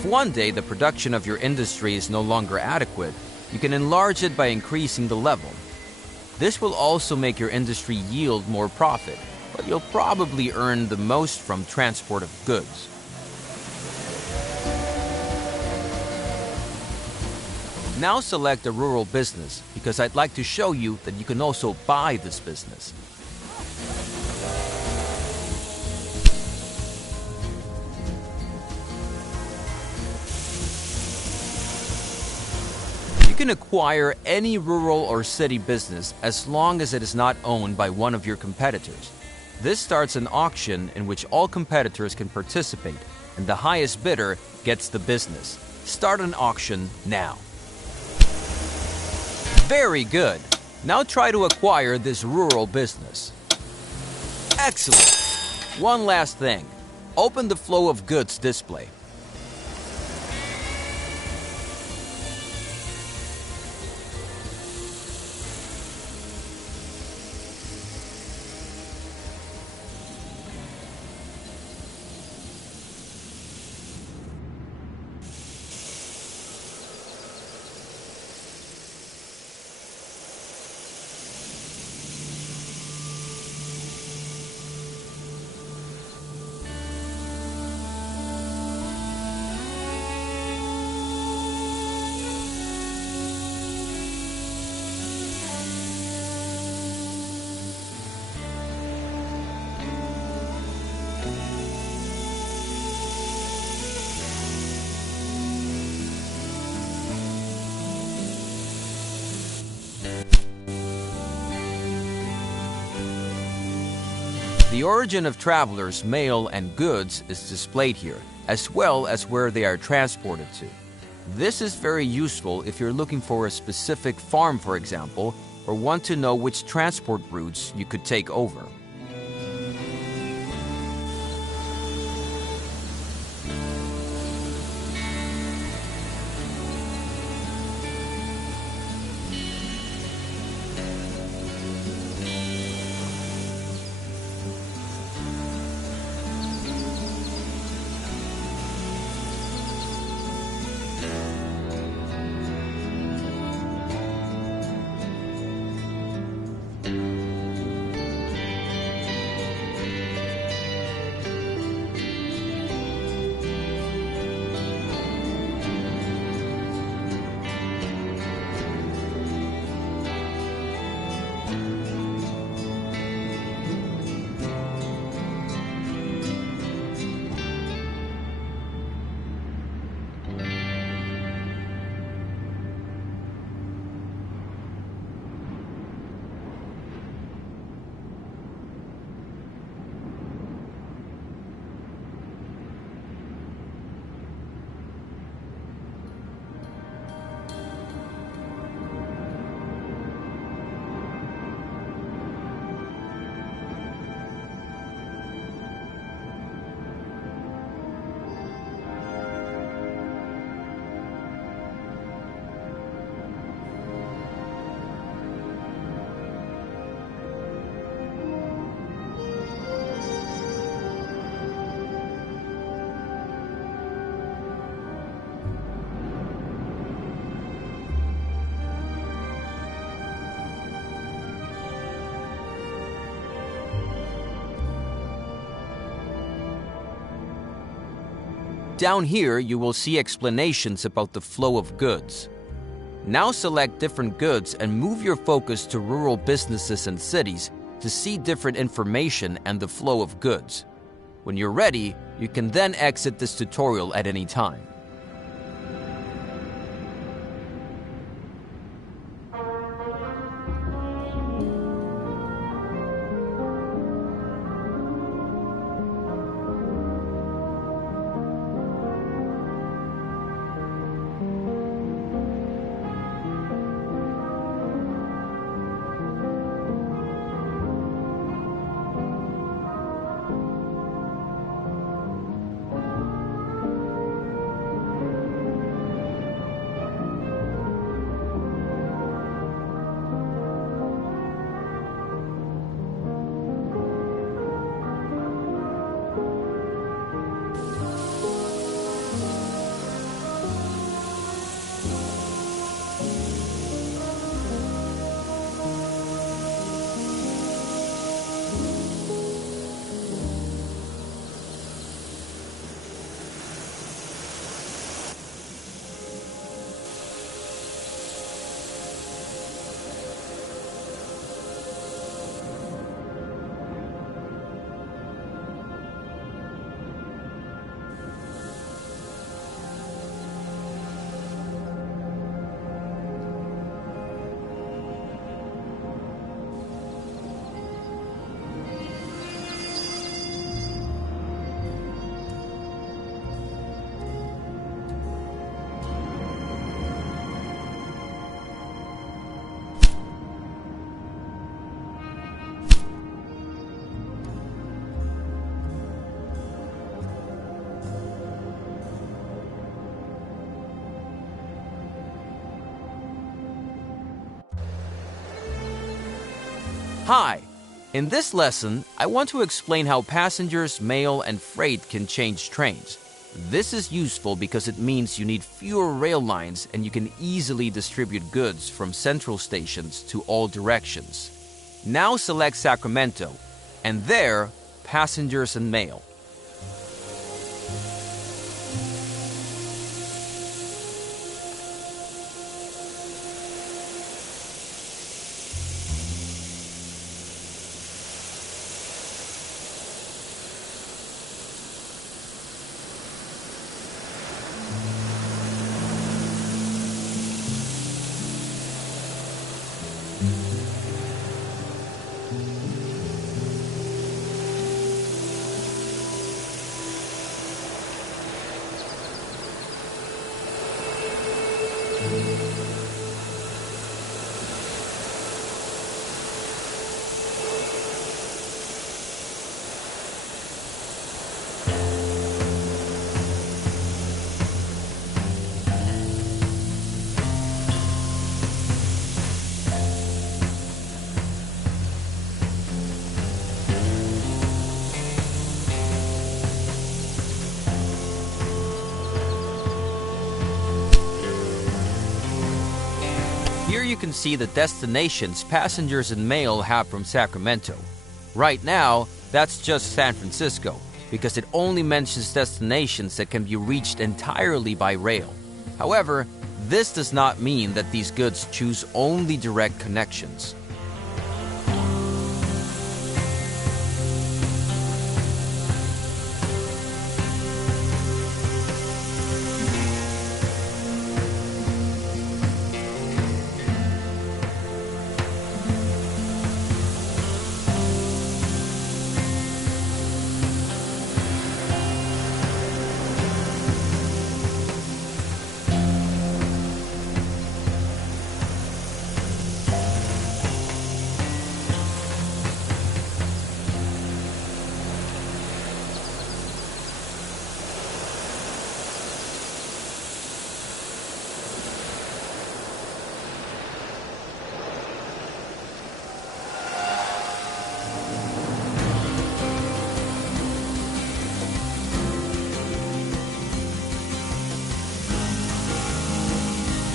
One day the production of your industry is no longer adequate, you can enlarge it by increasing the level. This will also make your industry yield more profit, but you'll probably earn the most from transport of goods. Now select a rural business because I'd like to show you that you can also buy this business. You can acquire any rural or city business as long as it is not owned by one of your competitors. This starts an auction in which all competitors can participate, and the highest bidder gets the business. Start an auction now. Very good. Now try to acquire this rural business. Excellent. One last thing. Open the flow of goods display. The origin of travelers' mail and goods is displayed here, as well as where they are transported to. This is very useful if you're looking for a specific farm, for example, or want to know which transport routes you could take over. Down here, you will see explanations about the flow of goods. Now select different goods and move your focus to rural businesses and cities to see different information and the flow of goods. When you're ready, you can then exit this tutorial at any time. Hi! In this lesson, I want to explain how passengers, mail, and freight can change trains. This is useful because it means you need fewer rail lines and you can easily distribute goods from central stations to all directions. Now select Sacramento, and there, passengers and mail. you can see the destinations passengers and mail have from Sacramento. Right now, that's just San Francisco, because it only mentions destinations that can be reached entirely by rail. However, this does not mean that these goods choose only direct connections.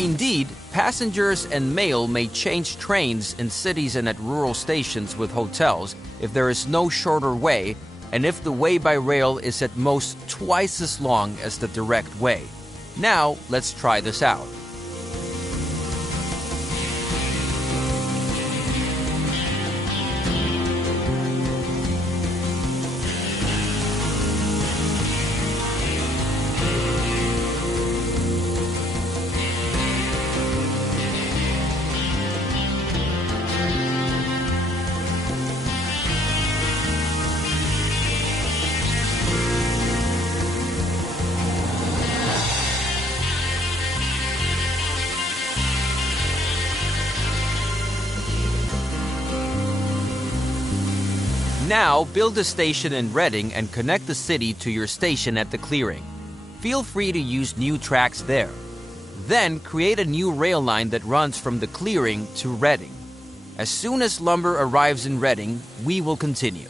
Indeed, passengers and mail may change trains in cities and at rural stations with hotels if there is no shorter way, and if the way by rail is at most twice as long as the direct way. Now, let's try this out. Now, build a station in Reading and connect the city to your station at the clearing. Feel free to use new tracks there. Then, create a new rail line that runs from the clearing to Reading. As soon as lumber arrives in Reading, we will continue.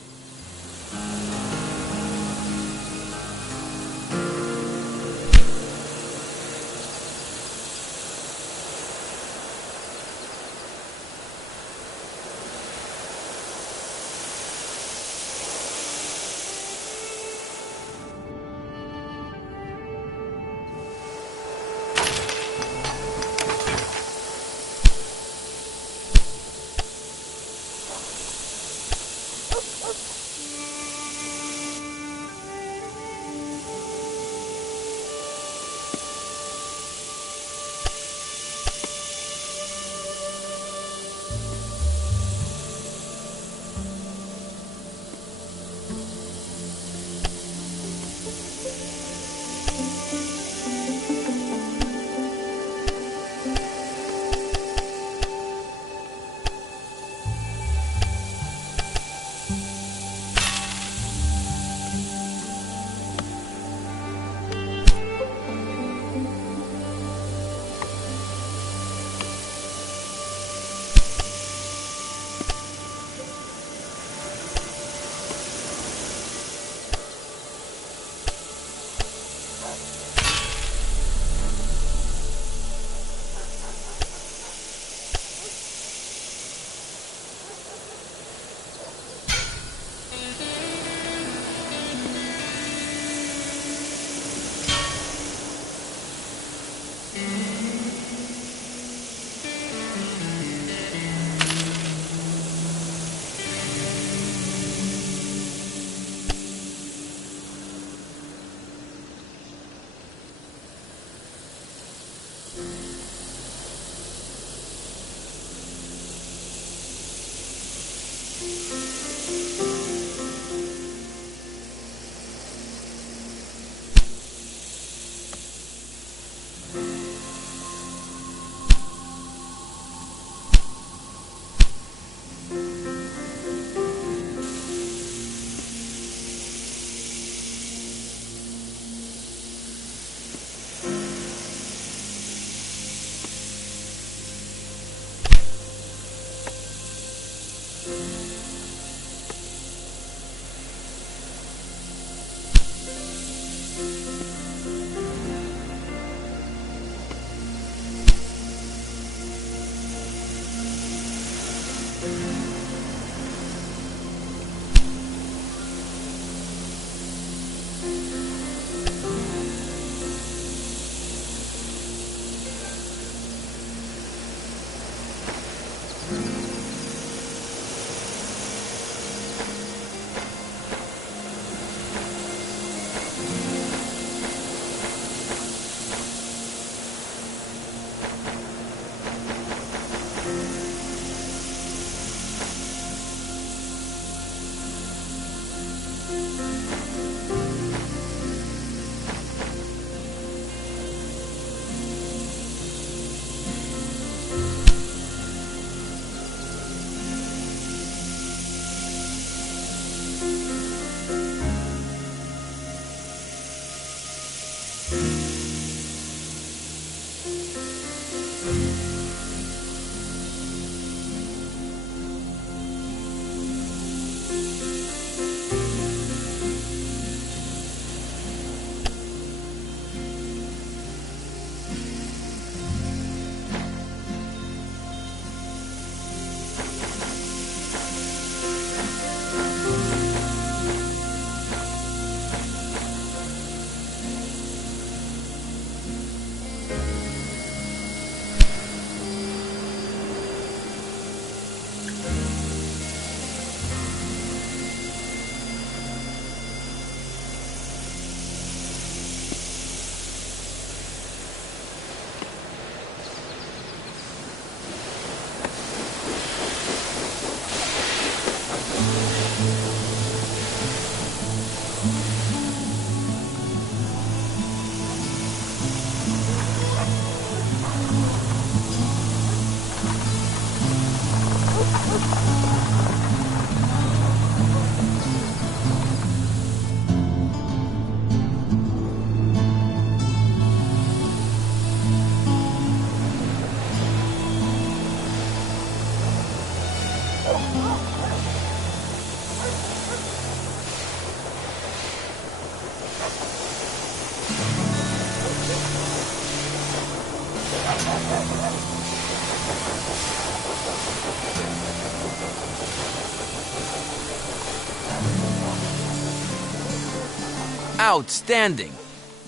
Outstanding!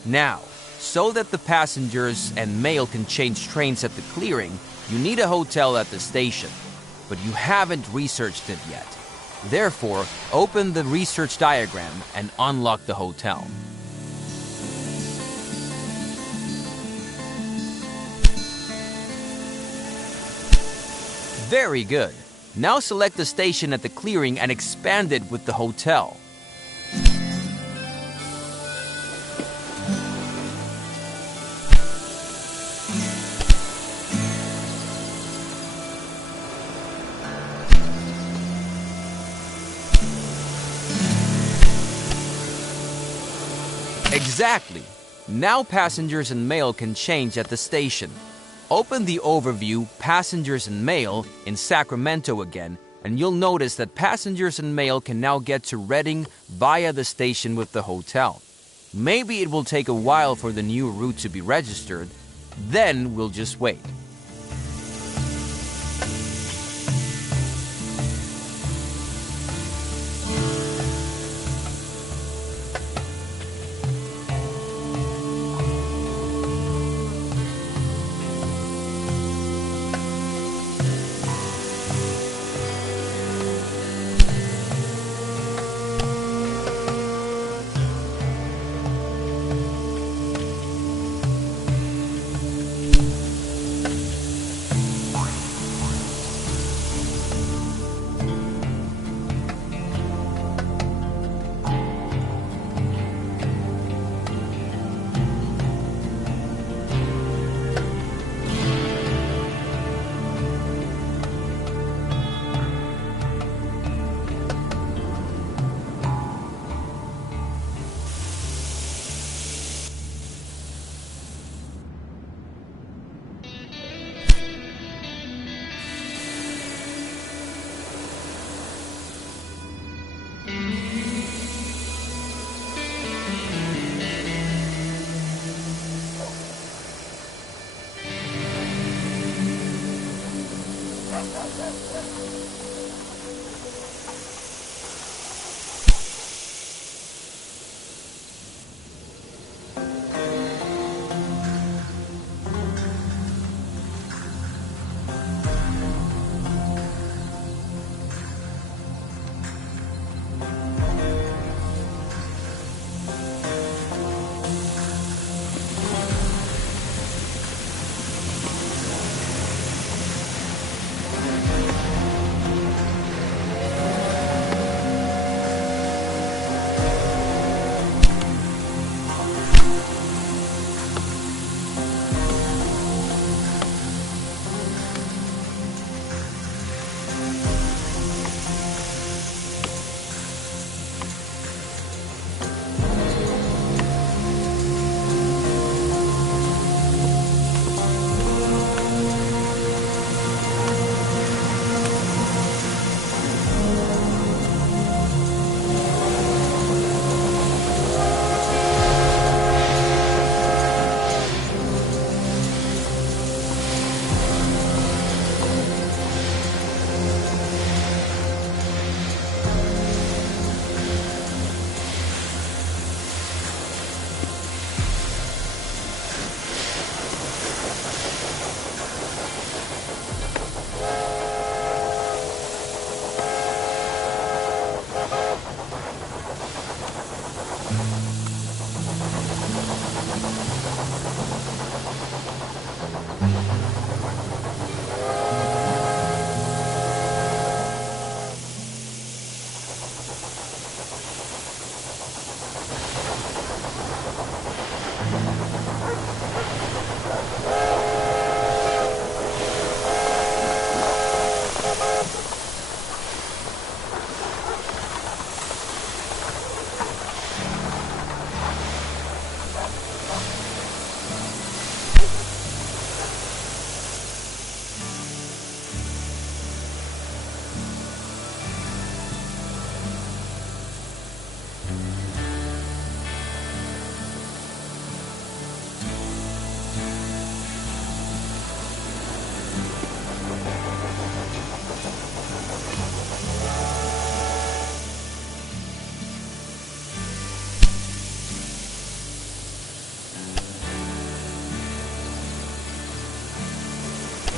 Now, so that the passengers and mail can change trains at the clearing, you need a hotel at the station. But you haven't researched it yet. Therefore, open the research diagram and unlock the hotel. Very good. Now select the station at the clearing and expand it with the hotel. Exactly. Now passengers and mail can change at the station. Open the overview Passengers and Mail in Sacramento again, and you'll notice that passengers and mail can now get to Redding via the station with the hotel. Maybe it will take a while for the new route to be registered. Then we'll just wait.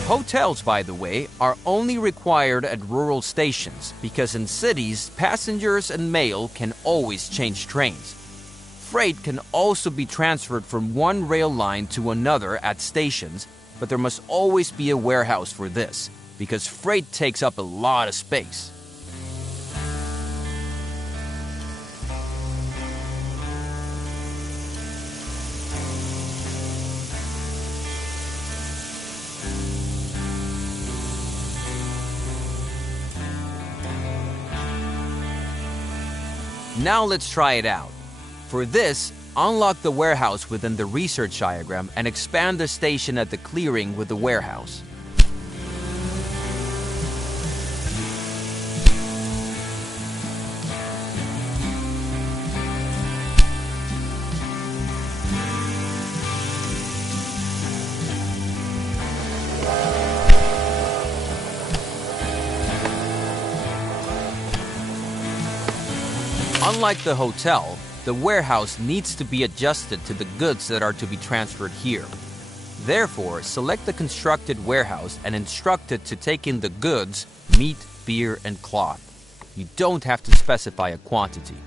Hotels, by the way, are only required at rural stations because in cities, passengers and mail can always change trains. Freight can also be transferred from one rail line to another at stations, but there must always be a warehouse for this because freight takes up a lot of space. Now let's try it out. For this, unlock the warehouse within the research diagram and expand the station at the clearing with the warehouse. Unlike the hotel, the warehouse needs to be adjusted to the goods that are to be transferred here. Therefore, select the constructed warehouse and instruct it to take in the goods, meat, beer, and cloth. You don't have to specify a quantity.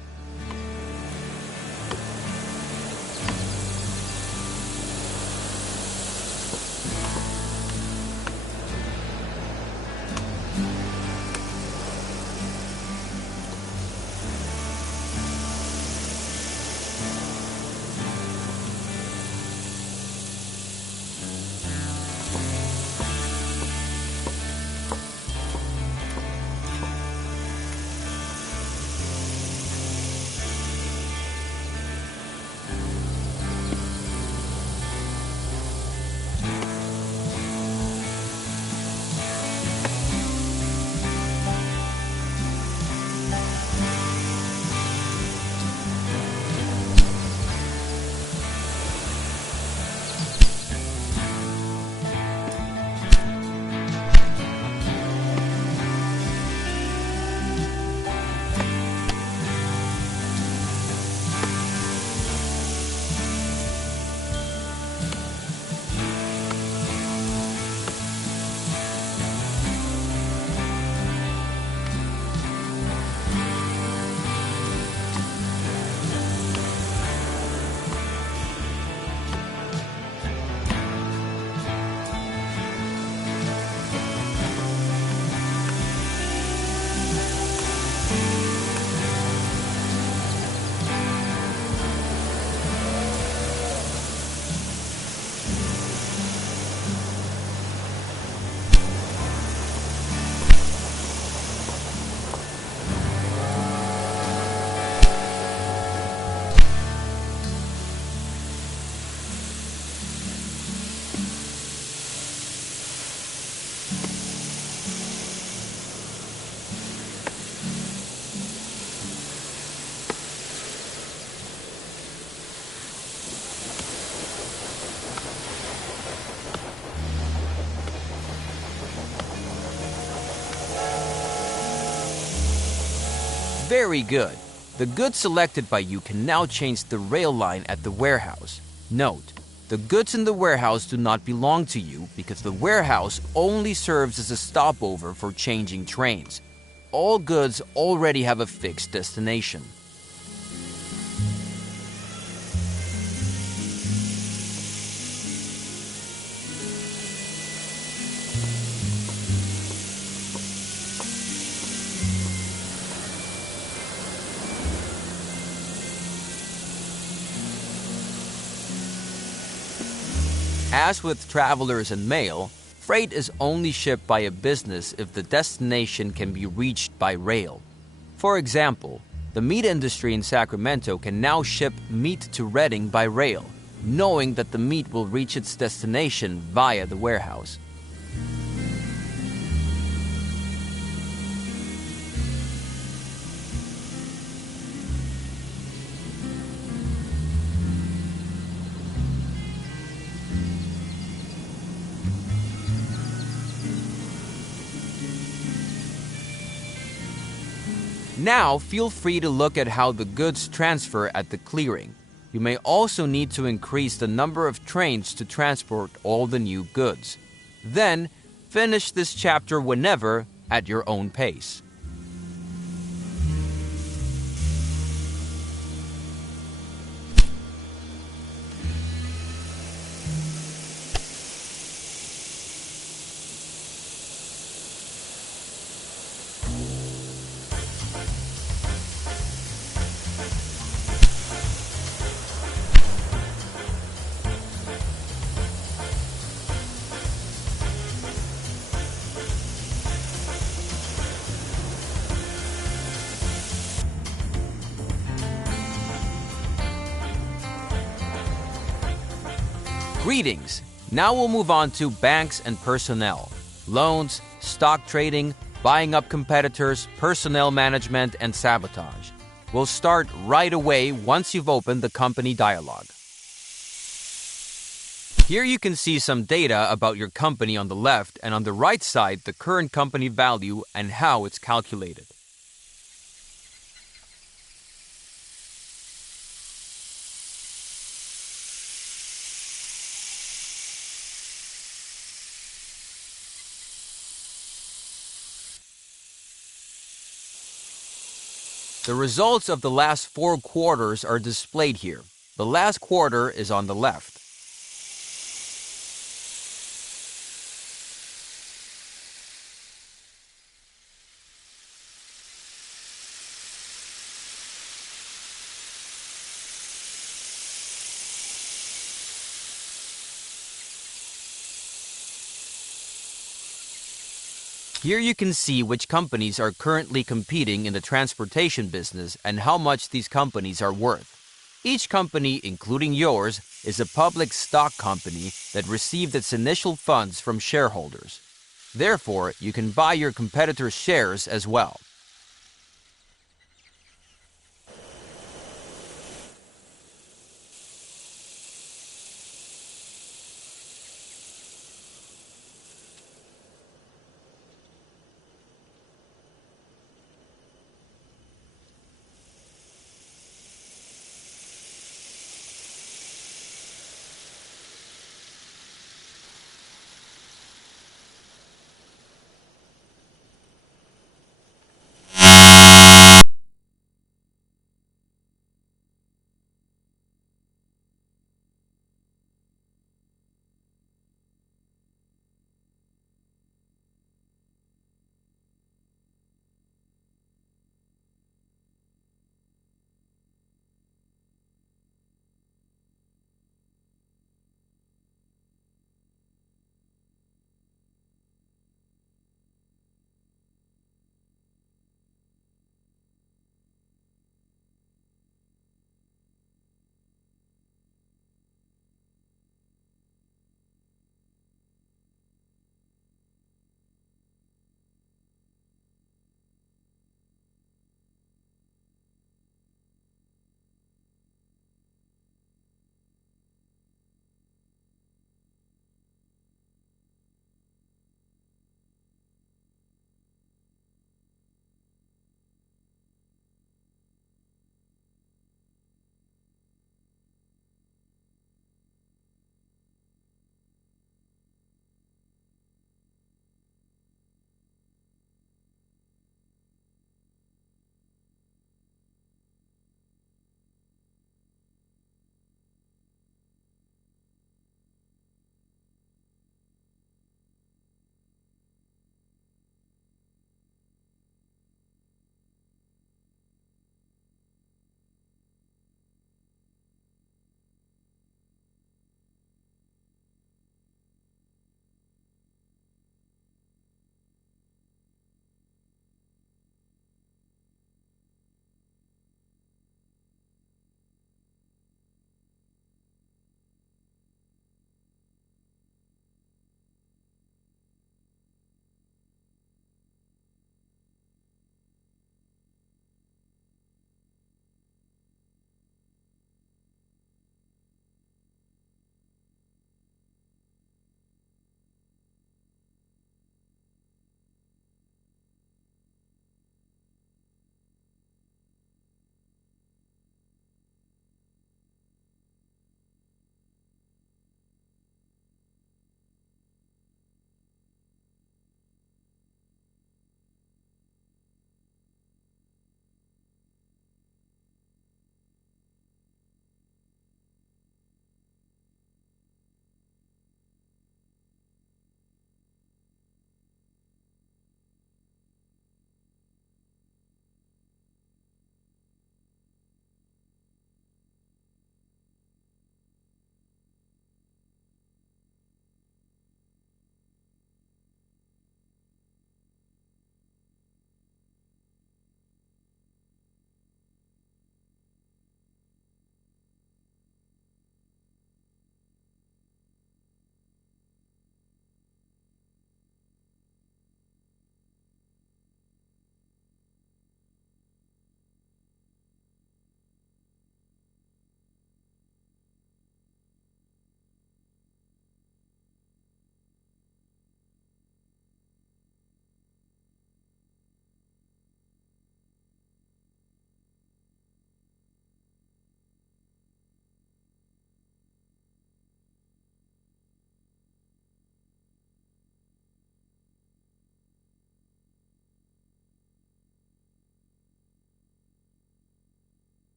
Very good. The goods selected by you can now change the rail line at the warehouse. Note, the goods in the warehouse do not belong to you because the warehouse only serves as a stopover for changing trains. All goods already have a fixed destination. As with travelers and mail, freight is only shipped by a business if the destination can be reached by rail. For example, the meat industry in Sacramento can now ship meat to Redding by rail, knowing that the meat will reach its destination via the warehouse. Now, feel free to look at how the goods transfer at the clearing. You may also need to increase the number of trains to transport all the new goods. Then, finish this chapter whenever at your own pace. Greetings! Now we'll move on to banks and personnel, loans, stock trading, buying up competitors, personnel management, and sabotage. We'll start right away once you've opened the company dialog. Here you can see some data about your company on the left, and on the right side the current company value and how it's calculated. The results of the last 4 quarters are displayed here. The last quarter is on the left. Here you can see which companies are currently competing in the transportation business and how much these companies are worth. Each company, including yours, is a public stock company that received its initial funds from shareholders. Therefore, you can buy your competitors' shares as well.